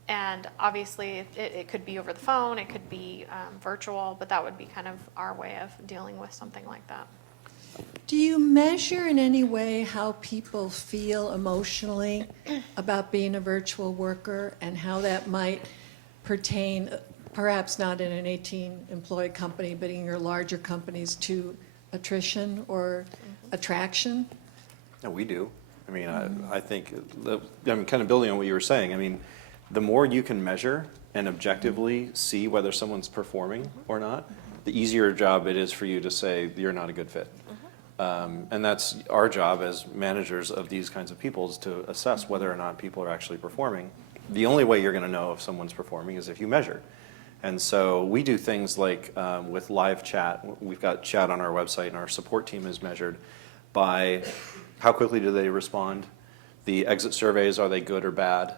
And obviously it could be over the phone, it could be virtual, but that would be kind of our way of dealing with something like that. Do you measure in any way how people feel emotionally about being a virtual worker, and how that might pertain, perhaps not in an 18-employee company, but in your larger companies, to attrition or attraction? No, we do. I mean, I think, I'm kind of building on what you were saying. I mean, the more you can measure and objectively see whether someone's performing or not, the easier job it is for you to say you're not a good fit. And that's our job as managers of these kinds of people, is to assess whether or not people are actually performing. The only way you're going to know if someone's performing is if you measure. And so we do things like with live chat. We've got chat on our website, and our support team is measured by how quickly do they respond. The exit surveys, are they good or bad?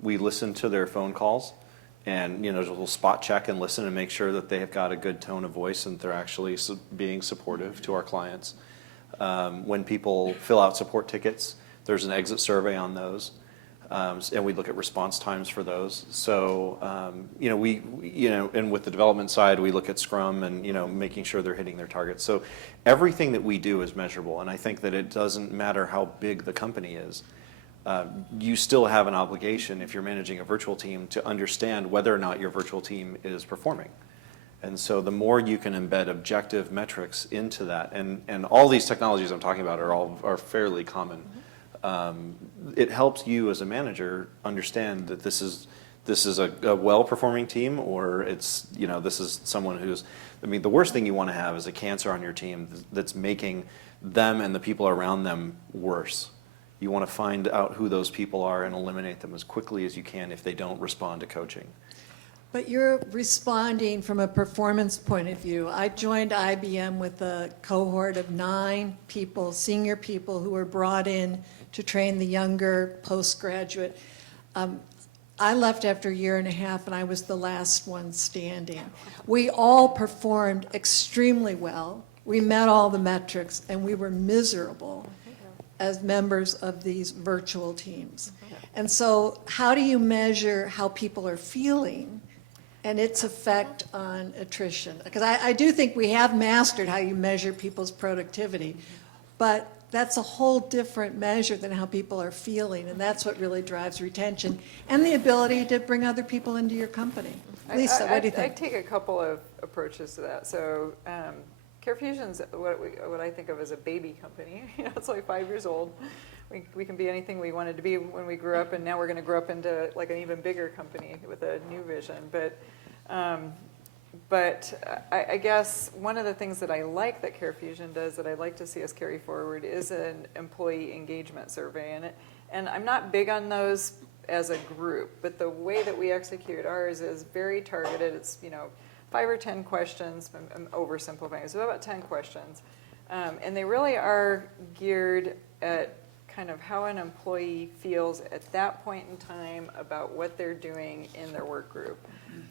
We listen to their phone calls, and, you know, we'll spot check and listen and make sure that they have got a good tone of voice and they're actually being supportive to our clients. When people fill out support tickets, there's an exit survey on those. And we look at response times for those. So, and with the development side, we look at Scrum and, making sure they're hitting their targets. So everything that we do is measurable. And I think that it doesn't matter how big the company is. You still have an obligation, if you're managing a virtual team, to understand whether or not your virtual team is performing. And so the more you can embed objective metrics into that, and all these technologies I'm talking about are fairly common. It helps you as a manager understand that this is a well-performing team, or it's, this is someone who's, the worst thing you want to have is a cancer on your team that's making them and the people around them worse. You want to find out who those people are and eliminate them as quickly as you can if they don't respond to coaching. But you're responding from a performance point of view. I joined IBM with a cohort of 9 people, senior people, who were brought in to train the younger postgraduate. I left after a year and a half, and I was the last one standing. We all performed extremely well. We met all the metrics, and we were miserable as members of these virtual teams. And so how do you measure how people are feeling and its effect on attrition? Because I do think we have mastered how you measure people's productivity, but that's a whole different measure than how people are feeling, and that's what really drives retention and the ability to bring other people into your company. Lisa, what do you think? I take a couple of approaches to that. So CareFusion's what I think of as a baby company. It's only 5 years old. We can be anything we wanted to be when we grew up, and now we're going to grow up into like an even bigger company with a new vision. But I guess one of the things that I like that CareFusion does that I'd like to see us carry forward is an employee engagement survey. And I'm not big on those as a group, but the way that we execute ours is very targeted. It's 5 or 10 questions. I'm oversimplifying. So about 10 questions. And they really are geared at kind of how an employee feels at that point in time about what they're doing in their work group.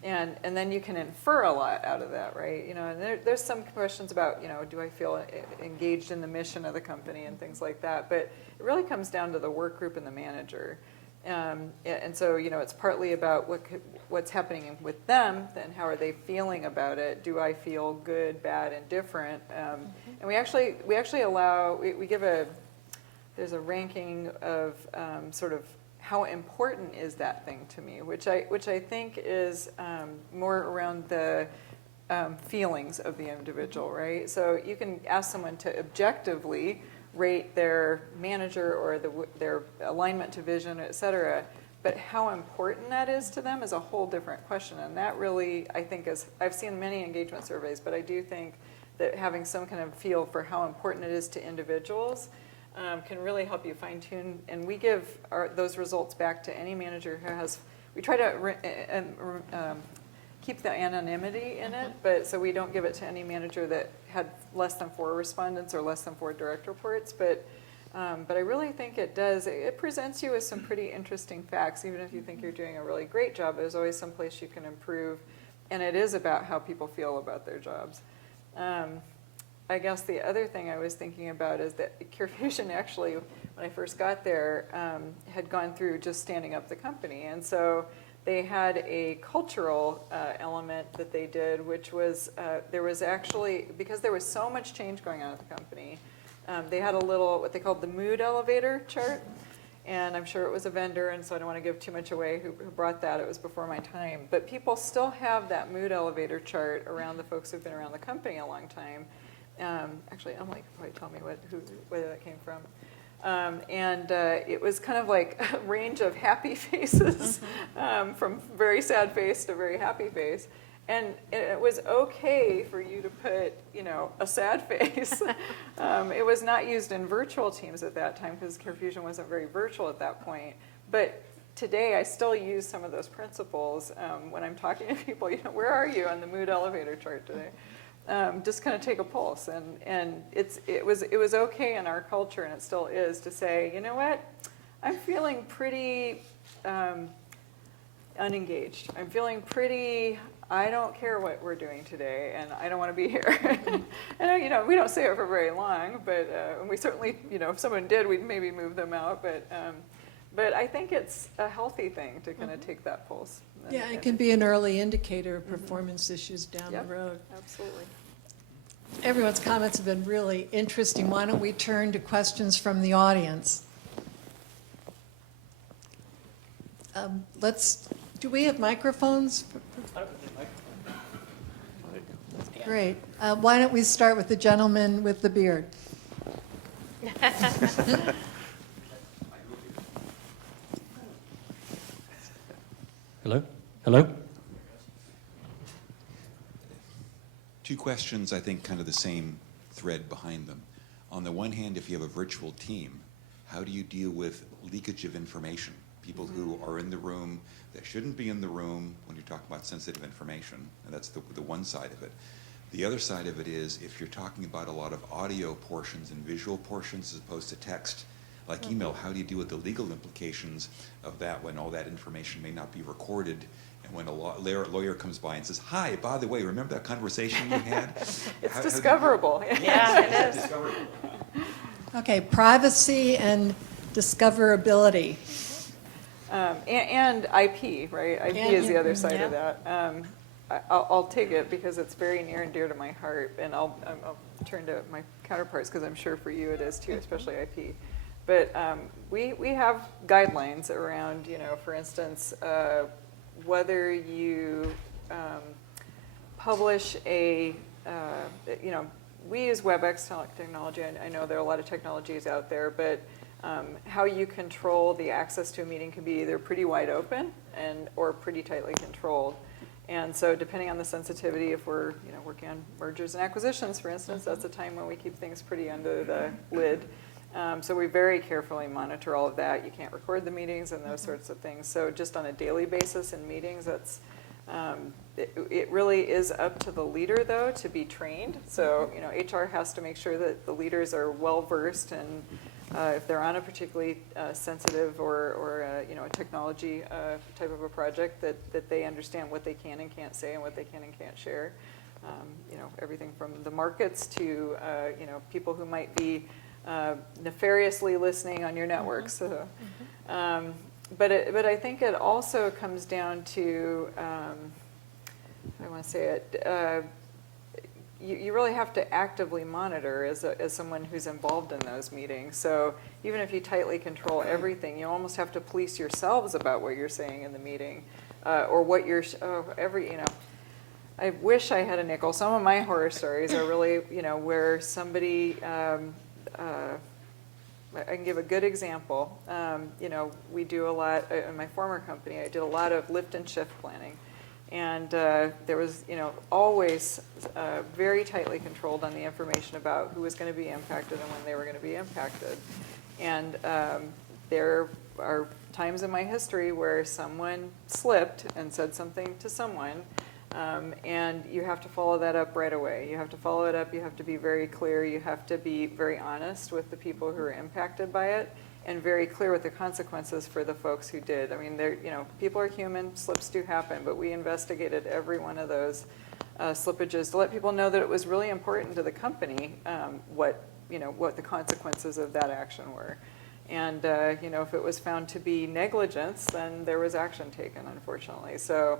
And then you can infer a lot out of that, right? And there's some questions about, do I feel engaged in the mission of the company and things like that. But it really comes down to the work group and the manager. And so, it's partly about what's happening with them, then how are they feeling about it? Do I feel good, bad, and different? And we actually allow, we give there's a ranking of sort of how important is that thing to me, which I think is more around the feelings of the individual, right? So you can ask someone to objectively rate their manager or their alignment to vision, et cetera, but how important that is to them is a whole different question. And that really, I think, I've seen many engagement surveys, but I do think that having some kind of feel for how important it is to individuals can really help you fine-tune. And we give those results back to any manager who has, we try to keep the anonymity in it, but so we don't give it to any manager that had less than 4 respondents or less than 4 direct reports. But I really think it does. It presents you with some pretty interesting facts. Even if you think you're doing a really great job, there's always some place you can improve. And it is about how people feel about their jobs. I guess the other thing I was thinking about is that CareFusion actually, when I first got there, had gone through just standing up the company. And so they had a cultural element that they did, which was there was actually, because there was so much change going on at the company, they had a little, what they called the mood elevator chart. And I'm sure it was a vendor, and so I don't want to give too much away who brought that. It was before my time. But people still have that mood elevator chart around the folks who've been around the company a long time. Actually, Emily could probably tell me where that came from. It was kind of like a range of happy faces, from very sad face to very happy face. And it was okay for you to put, a sad face. It was not used in virtual teams at that time because CareFusion wasn't very virtual at that point. But today, I still use some of those principles when I'm talking to people. Where are you on the mood elevator chart today? Just kind of take a pulse, and it was okay in our culture, and it still is, to say, you know what, I'm feeling pretty unengaged. I'm feeling pretty, I don't care what we're doing today, and I don't want to be here. And we don't say it for very long, but we certainly, if someone did, we'd maybe move them out. But I think it's a healthy thing to kind of take that pulse. Yeah, it can be an early indicator of performance issues down the Yep. road. Absolutely. Everyone's comments have been really interesting. Why don't we turn to questions from the audience? Do we have microphones? Great. Why don't we start with the gentleman with the beard? Hello? Hello? Two questions, I think, kind of the same thread behind them. On the one hand, if you have a virtual team, how do you deal with leakage of information? People who are in the room that shouldn't be in the room when you're talking about sensitive information, and that's the one side of it. The other side of it is if you're talking about a lot of audio portions and visual portions as opposed to text, like email, how do you deal with the legal implications of that when all that information may not be recorded? And when a lawyer comes by and says, "Hi, by the way, remember that conversation you had?" It's discoverable. Yeah, it is. Discoverable. Okay, privacy and discoverability. And IP, right? IP is the other side of Yeah. that. I'll take it because it's very near and dear to my heart, and I'll turn to my counterparts because I'm sure for you it is too, especially IP. But we have guidelines around, for instance, whether you publish we use WebEx technology. I know there are a lot of technologies out there, but how you control the access to a meeting can be either pretty wide open or pretty tightly controlled. And so depending on the sensitivity, if we're working on mergers and acquisitions, for instance, that's a time when we keep things pretty under the lid. So we very carefully monitor all of that. You can't record the meetings and those sorts of things. So just on a daily basis in meetings, that's it really is up to the leader, though, to be trained. So HR has to make sure that the leaders are well versed, and if they're on a particularly sensitive or a technology type of a project, that they understand what they can and can't say and what they can and can't share. Everything from the markets to people who might be nefariously listening on your network. So, but I think it also comes down to I want to say it. You really have to actively monitor as someone who's involved in those meetings. So even if you tightly control everything, you almost have to police yourselves about what you're saying in the meeting, or what you're I wish I had a nickel. Some of my horror stories are really where somebody. I can give a good example. We do a lot in my former company. I did a lot of lift and shift planning. And there was, always very tightly controlled on the information about who was going to be impacted and when they were going to be impacted. And there are times in my history where someone slipped and said something to someone, and you have to follow that up right away. You have to follow it up. You have to be very clear. You have to be very honest with the people who are impacted by it, and very clear with the consequences for the folks who did. I mean, people are human, slips do happen, but we investigated every one of those slippages to let people know that it was really important to the company what the consequences of that action were. And if it was found to be negligence, then there was action taken, unfortunately. So,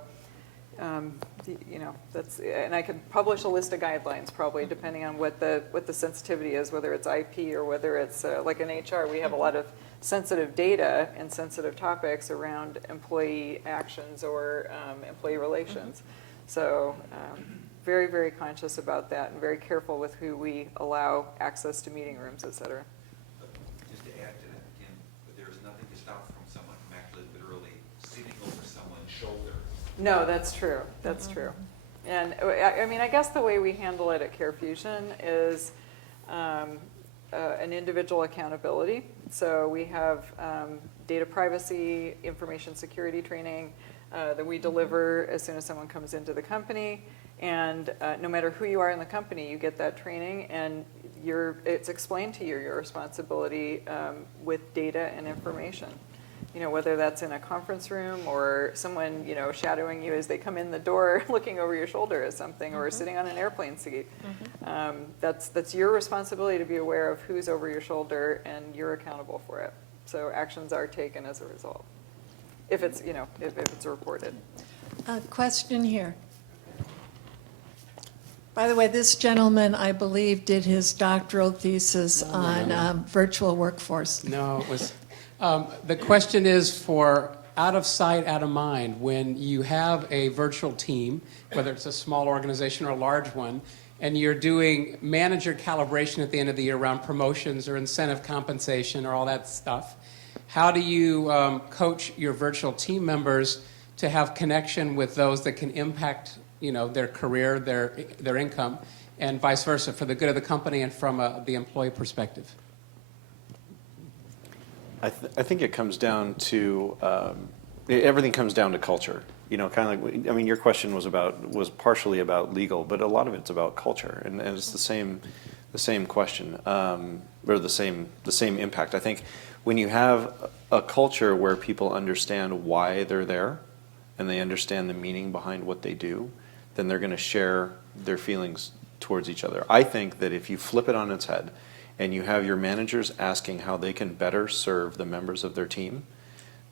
that's, and I could publish a list of guidelines probably depending on what the sensitivity is, whether it's IP or whether it's like in HR, we have a lot of sensitive data and sensitive topics around employee actions or employee relations. So very, very conscious about that and very careful with who we allow access to meeting rooms, et cetera. Just to add to that again, but there is nothing to stop from someone from actually literally sitting over someone's shoulder. No, that's true. That's true. And I mean, I guess the way we handle it at CareFusion is an individual accountability. So we have data privacy, information security training that we deliver as soon as someone comes into the company. And no matter who you are in the company, you get that training, and it's explained to you your responsibility with data and information. Whether that's in a conference room or someone, shadowing you as they come in the door, looking over your shoulder at something, or sitting on an airplane seat. That's your responsibility to be aware of who's over your shoulder, and you're accountable for it. So actions are taken as a result, if it's, you know, if it's reported. A question here. By the way, this gentleman, I believe, did his doctoral thesis on virtual workforce. No, it was, the question is for out of sight, out of mind. When you have a virtual team, whether it's a small organization or a large one, and you're doing manager calibration at the end of the year around promotions or incentive compensation or all that stuff, how do you coach your virtual team members to have connection with those that can impact, you know, their career, their income, and vice versa, for the good of the company and from the employee perspective? I think it comes down to everything comes down to culture. You know, kind of like, I mean, your question was partially about legal, but a lot of it's about culture, and it's the same question, or the same impact. I think when you have a culture where people understand why they're there, and they understand the meaning behind what they do, then they're going to share their feelings towards each other. I think that if you flip it on its head, and you have your managers asking how they can better serve the members of their team,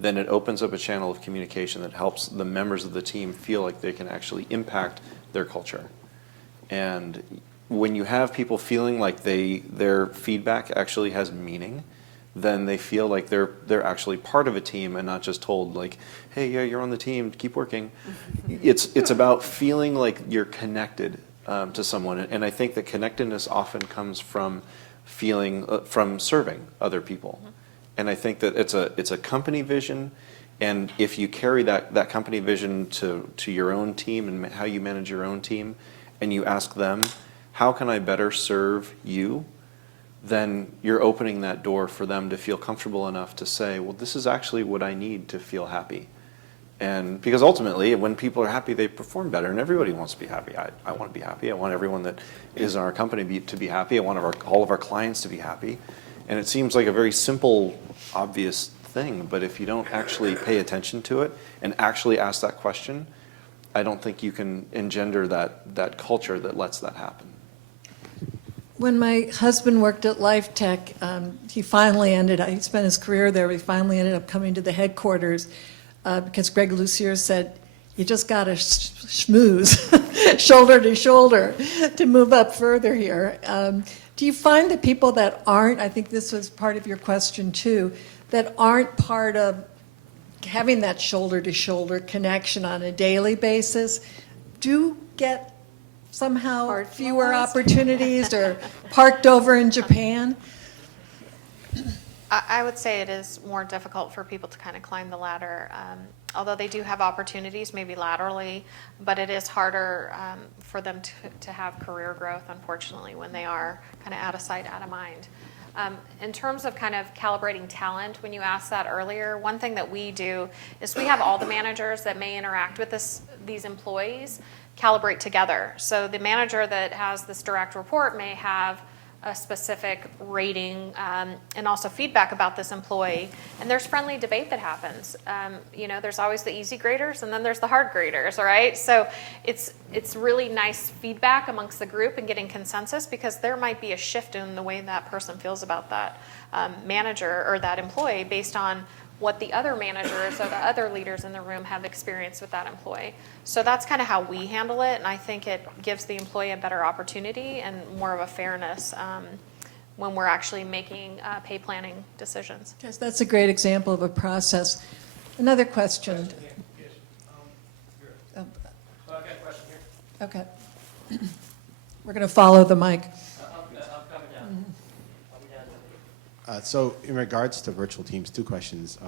then it opens up a channel of communication that helps the members of the team feel like they can actually impact their culture. And when you have people feeling like their feedback actually has meaning, then they feel like they're actually part of a team and not just told like, hey, yeah, you're on the team, keep working. It's about feeling like you're connected to someone. And I think that connectedness often comes from feeling from serving other people. And I think that it's a company vision, and if you carry that company vision to your own team and how you manage your own team, and you ask them, how can I better serve you, then you're opening that door for them to feel comfortable enough to say, well, this is actually what I need to feel happy. And because ultimately, when people are happy, they perform better, and everybody wants to be happy. I want to be happy. I want everyone that is in our company to be happy. I want all of our clients to be happy. And it seems like a very simple, obvious thing, but if you don't actually pay attention to it and actually ask that question, I don't think you can engender that culture that lets that happen. When my husband worked at Life Tech, he spent his career there, but he finally ended up coming to the headquarters because Greg Lucier said, you just got to schmooze shoulder to shoulder to move up further here. Do you find that people that aren't, I think this was part of your question too, that aren't part of having that shoulder to shoulder connection on a daily basis do get somehow fewer opportunities or parked over in Japan? I would say it is more difficult for people to kind of climb the ladder, although they do have opportunities, maybe laterally, but it is harder for them to have career growth, unfortunately, when they are kind of out of sight, out of mind. In terms of kind of calibrating talent, when you asked that earlier, one thing that we do is we have all the managers that may interact with these employees calibrate together. So the manager that has this direct report may have a specific rating and also feedback about this employee, and there's friendly debate that happens. You know, there's always the easy graders and then there's the hard graders, all right? So it's really nice feedback amongst the group and getting consensus, because there might be a shift in the way that person feels about that manager or that employee based on what the other managers or the other leaders in the room have experienced with that employee. So that's kind of how we handle it, and I think it gives the employee a better opportunity and more of a fairness when we're actually making pay planning decisions. Yes, that's a great example of a process. Another question. I've got a question here. Okay. We're going to follow the mic. I'm coming down. I'll be down. So in regards to virtual teams, two questions.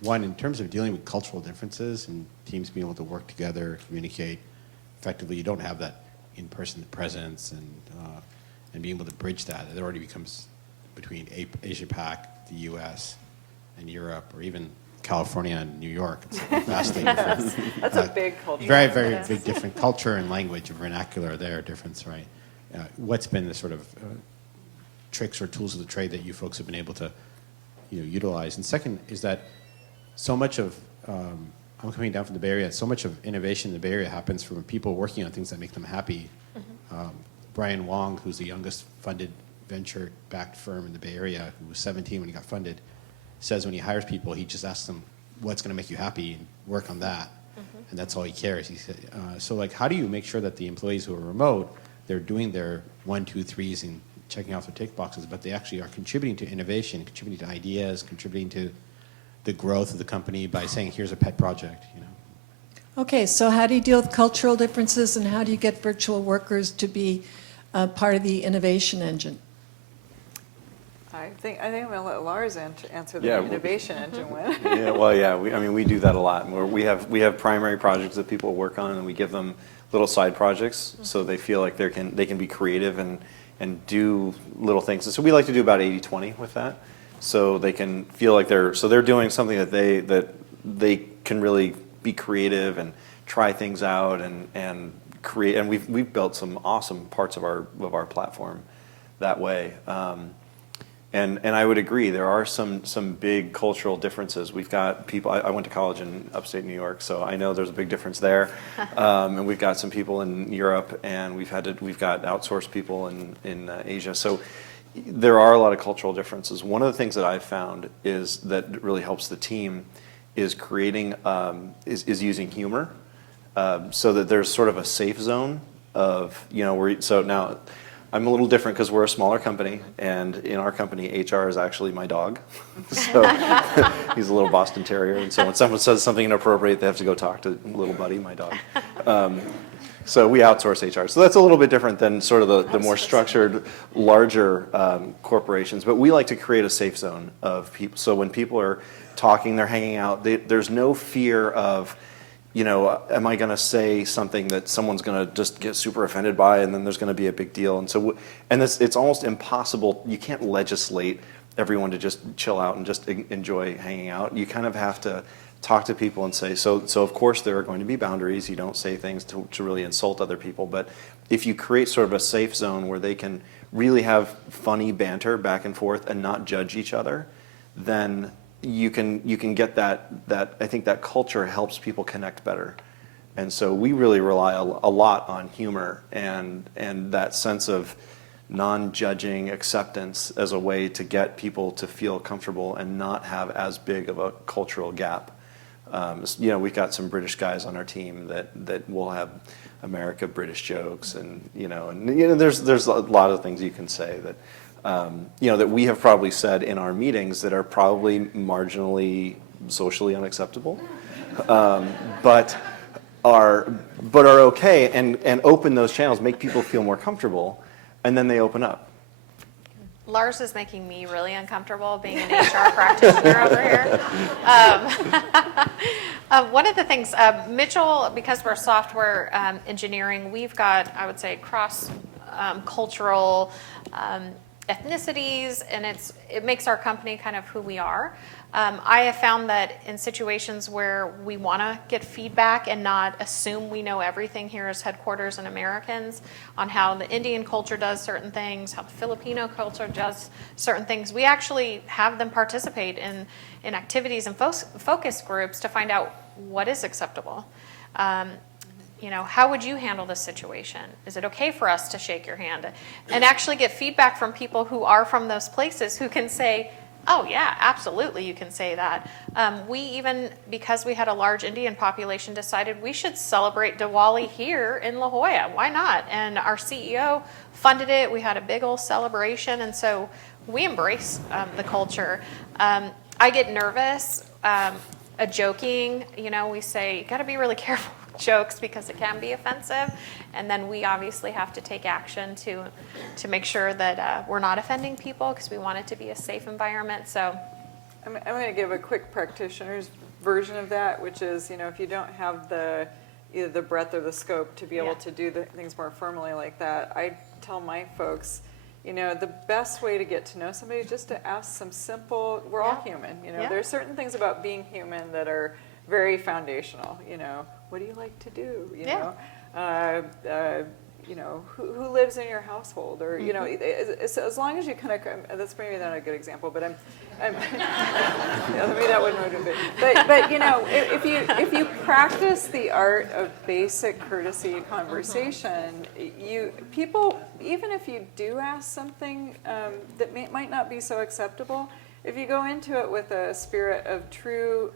One, in terms of dealing with cultural differences and teams being able to work together, communicate effectively, you don't have that in-person presence and being able to bridge that. It already becomes between Asia-Pac, the US, and Europe, or even California and New York. It's vastly different. That's a big culture. Very, very big different culture and language and vernacular there, difference, right? What's been the sort of tricks or tools of the trade that you folks have been able to utilize? And second is that so much of, I'm coming down from the Bay Area, so much of innovation in the Bay Area happens from people working on things that make them happy. Brian Wong, who's the youngest funded venture-backed firm in the Bay Area, who was 17 when he got funded, says when he hires people, he just asks them what's going to make you happy and work on that. And that's all he cares. He said, so like, how do you make sure that the employees who are remote, they're doing their 1, 2, 3s and checking off their tick boxes, but they actually are contributing to innovation, contributing to ideas, contributing to the growth of the company by saying, here's a pet project, you know? Okay, so how do you deal with cultural differences, and how do you get virtual workers to be part of the innovation engine? I think I'm going to let Lars answer the Yeah, innovation engine one. Yeah, well, yeah, we do that a lot. Where we have primary projects that people work on, and we give them little side projects so they feel like they can be creative and do little things. And so we like to do about 80-20 with that, so they can feel like they're doing something that they can really be creative and try things out and create. And we've built some awesome parts of our platform that way. And I would agree, there are some big cultural differences. We've got people, I went to college in upstate New York, so I know there's a big difference there. And we've got some people in Europe, and we've got outsourced people in Asia. So there are a lot of cultural differences. One of the things that I've found is that really helps the team is creating, is using humor, so that there's sort of a safe zone of, so now, I'm a little different because we're a smaller company, and in our company, HR is actually my dog. So he's a little Boston Terrier, and so when someone says something inappropriate, they have to go talk to little buddy, my dog. So we outsource HR. So that's a little bit different than sort of the more structured, larger corporations. But we like to create a safe zone of people. So when people are talking, they're hanging out, there's no fear of, am I going to say something that someone's going to just get super offended by, and then there's going to be a big deal? And so, it's almost impossible. You can't legislate everyone to just chill out and just enjoy hanging out. You kind of have to talk to people and say, so of course there are going to be boundaries. You don't say things to really insult other people. But if you create sort of a safe zone where they can really have funny banter back and forth and not judge each other, then you can get that I think that culture helps people connect better. And so we really rely a lot on humor and that sense of non-judging acceptance as a way to get people to feel comfortable and not have as big of a cultural gap. We've got some British guys on our team that will have America British jokes, and there's a lot of things you can say that that we have probably said in our meetings that are probably marginally socially unacceptable, but are okay, and open those channels, make people feel more comfortable, and then they open up. Lars is making me really uncomfortable being an HR practitioner over here. One of the things, Mitchell, because we're software engineering, we've got, I would say, cross-cultural ethnicities, and it makes our company kind of who we are. I have found that in situations where we want to get feedback and not assume we know everything here as headquarters and Americans on how the Indian culture does certain things, how the Filipino culture does certain things, we actually have them participate in activities and focus groups to find out what is acceptable. How would you handle this situation? Is it okay for us to shake your hand? And actually get feedback from people who are from those places who can say, oh yeah, absolutely, you can say that. We even, because we had a large Indian population, decided we should celebrate Diwali here in La Jolla. Why not? And our CEO funded it. We had a big old celebration, and so we embrace the culture. I get nervous, joking, we say, you gotta be really careful with jokes because it can be offensive. And then we obviously have to take action to make sure that we're not offending people because we want it to be a safe environment. So I'm going to give a quick practitioner's version of that, which is, if you don't have either the breadth or the scope to be able to do the things more formally like that, I tell my folks, the best way to get to know somebody is just to ask some simple, we're all human, there are certain things about being human that are very foundational, what do you like to do, who lives in your household, or as long as you kind of, that's maybe not a good example, but maybe that wouldn't have been, but if you practice the art of basic courtesy conversation, people, even if you do ask something that might not be so acceptable, if you go into it with a spirit of true,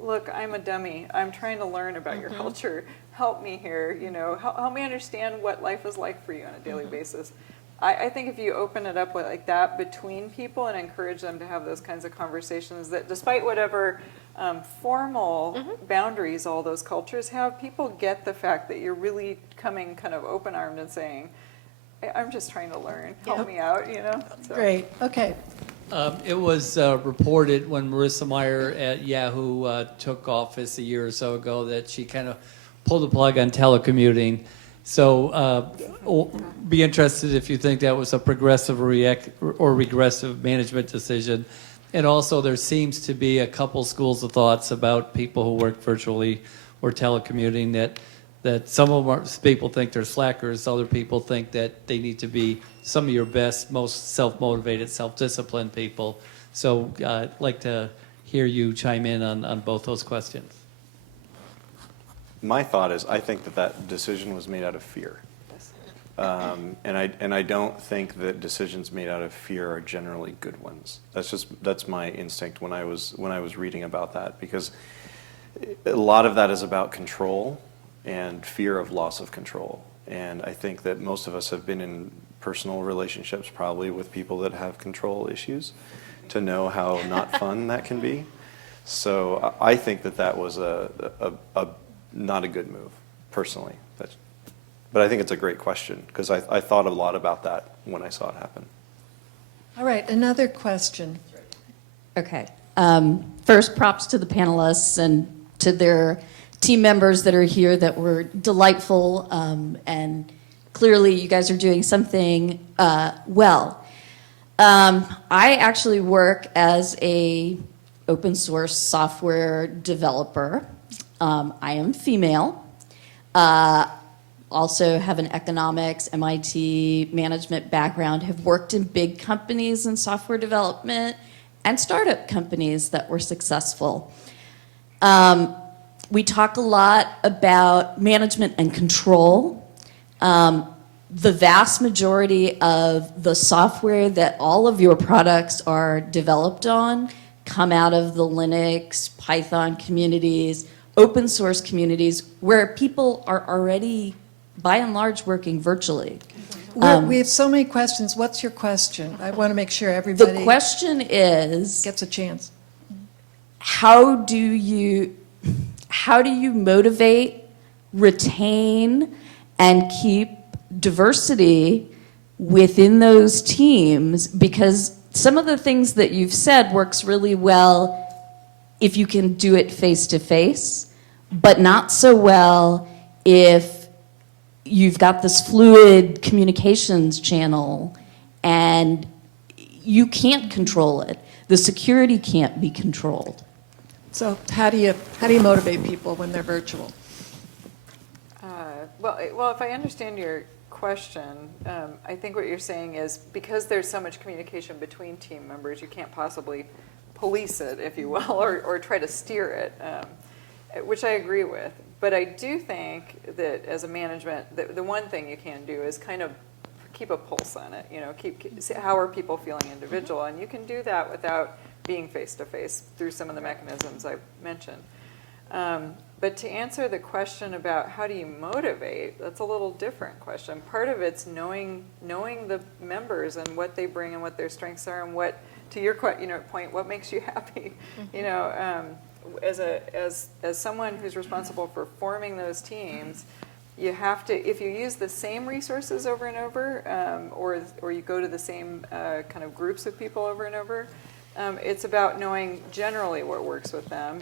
look, I'm a dummy. I'm trying to learn about your culture. Help me here. You know, help me understand what life is like for you on a daily basis. I think if you open it up with like that between people and encourage them to have those kinds of conversations, that despite whatever formal boundaries all those cultures have, people get the fact that you're really coming kind of open-armed and saying, I'm just trying to learn. Help me out, you know? So. Great. Okay. It was reported when Marissa Meyer at Yahoo took office a year or so ago that she kind of pulled the plug on telecommuting. So be interested if you think that was a progressive or regressive management decision. And also there seems to be a couple schools of thoughts about people who work virtually or telecommuting that some of our people think they're slackers, other people think that they need to be some of your best, most self-motivated, self-disciplined people. So I'd like to hear you chime in on both those questions. My thought is, I think that decision was made out of fear. And I don't think that decisions made out of fear are generally good ones. That's my instinct when I was reading about that, because a lot of that is about control and fear of loss of control. And I think that most of us have been in personal relationships probably with people that have control issues to know how not fun that can be. So I think that was not a good move, personally. But I think it's a great question, because I thought a lot about that when I saw it happen. All right, another question. Okay. First, props to the panelists and to their team members that are here that were delightful, and clearly you guys are doing something well. I actually work as a open source software developer. I am female. Also have an economics, MIT management background, have worked in big companies in software development and startup companies that were successful. We talk a lot about management and control. The vast majority of the software that all of your products are developed on come out of the Linux, Python communities, open source communities, where people are already, by and large, working virtually. We have so many questions. What's your question? I want to make sure everybody The question is, gets a chance. how do you motivate, retain, and keep diversity within those teams? Because some of the things that you've said works really well if you can do it face-to-face, but not so well if you've got this fluid communications channel and you can't control it. The security can't be controlled. So how do you motivate people when they're virtual? Well, if I understand your question, I think what you're saying is because there's so much communication between team members, you can't possibly police it, if you will, or try to steer it, which I agree with. But I do think that as a management, the one thing you can do is kind of keep a pulse on it. You know, see how are people feeling individual, and you can do that without being face-to-face through some of the mechanisms I've mentioned. But to answer the question about how do you motivate, that's a little different question. Part of it's knowing the members and what they bring and what their strengths are, and what, to your point, what makes you happy. You know, as someone who's responsible for forming those teams, you have to, if you use the same resources over and over, or you go to the same kind of groups of people over and over, it's about knowing generally what works with them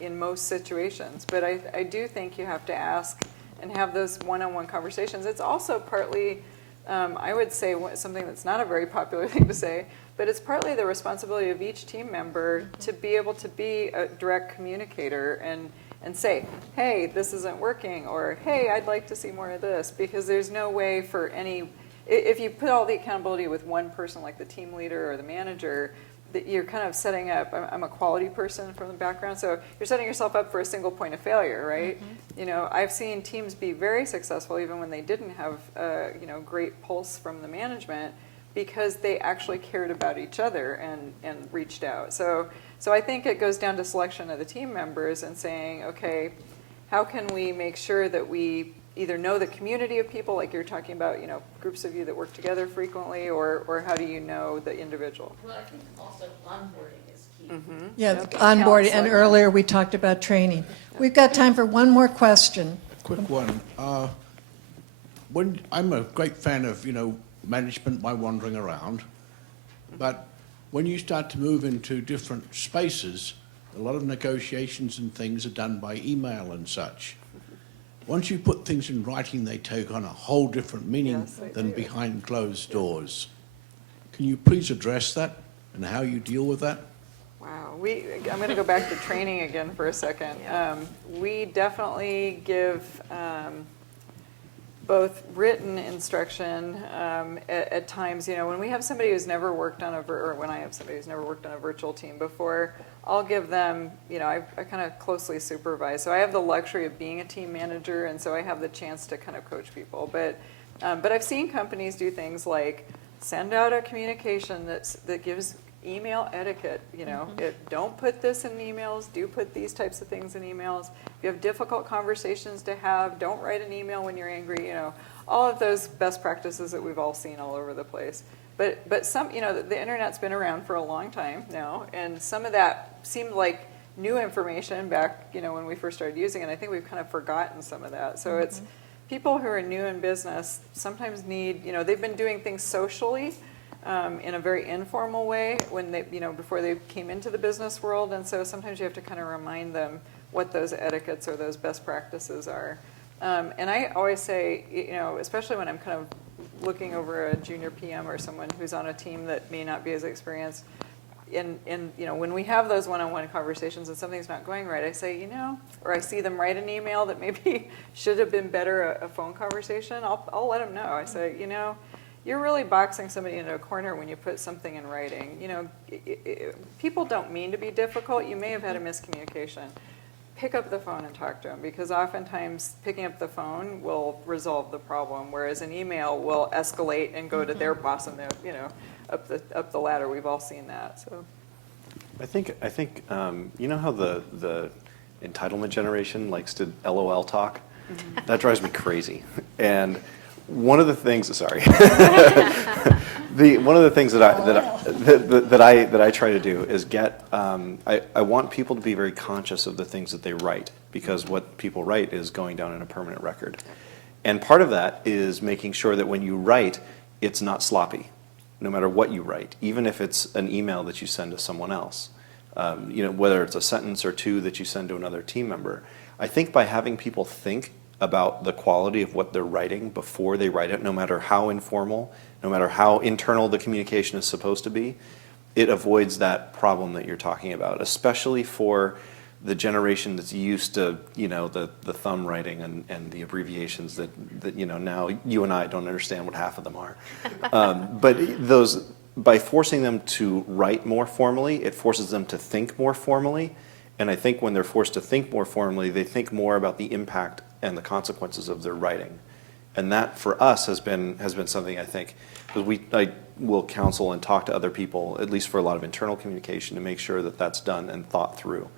in most situations. But I do think you have to ask and have those one-on-one conversations. It's also partly, I would say, something that's not a very popular thing to say, but it's partly the responsibility of each team member to be able to be a direct communicator and say, hey, this isn't working, or hey, I'd like to see more of this, because there's no way for any, if you put all the accountability with one person, like the team leader or the manager, that you're kind of setting up, I'm a quality person from the background, so you're setting yourself up for a single point of failure, right? Mm-hmm. You know, I've seen teams be very successful even when they didn't have, great pulse from the management, because they actually cared about each other and reached out. So I think it goes down to selection of the team members and saying, okay, how can we make sure that we either know the community of people, like you're talking about, you know, groups of you that work together frequently, or how do you know the individual? Well, I think also onboarding is key. Yeah, Yep. onboarding, and Counseling. earlier we talked about training. We've got time for one more question. Quick one. When I'm a great fan of, management by wandering around, but when you start to move into different spaces, a lot of negotiations and things are done by email and such. Once you put things in writing, they take on a whole different meaning Yes, they than do. behind closed doors. Can you please address that and how you deal with that? Wow, I'm going to go back to training again for a second. We definitely give both written instruction at times. When we have somebody who's never worked on or when I have somebody who's never worked on a virtual team before, I'll give them, I kind of closely supervise. So I have the luxury of being a team manager, and so I have the chance to kind of coach people. But I've seen companies do things like send out a communication that gives email etiquette. Don't put this in emails. Do put these types of things in emails. If you have difficult conversations to have, don't write an email when you're angry. All of those best practices that we've all seen all over the place. But some, the internet's been around for a long time now, and some of that seemed like new information back, when we first started using it. I think we've kind of forgotten some of that. So it's people who are new in business sometimes need, they've been doing things socially in a very informal way when they, before they came into the business world. And so sometimes you have to kind of remind them what those etiquettes or those best practices are. And I always say, especially when I'm kind of looking over a junior PM or someone who's on a team that may not be as experienced, when we have those one-on-one conversations and something's not going right, I say, or I see them write an email that maybe should have been better a phone conversation, I'll let them know. I say, you're really boxing somebody into a corner when you put something in writing. People don't mean to be difficult. You may have had a miscommunication. Pick up the phone and talk to them, because oftentimes picking up the phone will resolve the problem, whereas an email will escalate and go to their boss and up the ladder. We've all seen that. So, I think how the entitlement generation likes to LOL talk? That drives me crazy. And one of the things, sorry, one of the things that I try to do is get. I want people to be very conscious of the things that they write, because what people write is going down in a permanent record, and part of that is making sure that when you write, it's not sloppy, no matter what you write, even if it's an email that you send to someone else. Whether it's a sentence or two that you send to another team member. I think by having people think about the quality of what they're writing before they write it, no matter how informal, no matter how internal the communication is supposed to be, it avoids that problem that you're talking about, especially for the generation that's used to, the thumb writing and the abbreviations that now you and I don't understand what half of them are. But by forcing them to write more formally, it forces them to think more formally. And I think when they're forced to think more formally, they think more about the impact and the consequences of their writing. And that, for us, has been something, I think, because I will counsel and talk to other people, at least for a lot of internal communication, to make sure that that's done and thought through.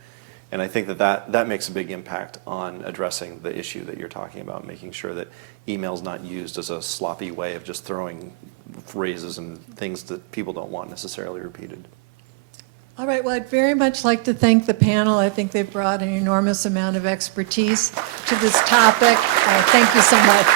And I think that makes a big impact on addressing the issue that you're talking about, making sure that email's not used as a sloppy way of just throwing phrases and things that people don't want necessarily repeated. All right, well, I'd very much like to thank the panel. I think they've brought an enormous amount of expertise to this topic. Thank you so much.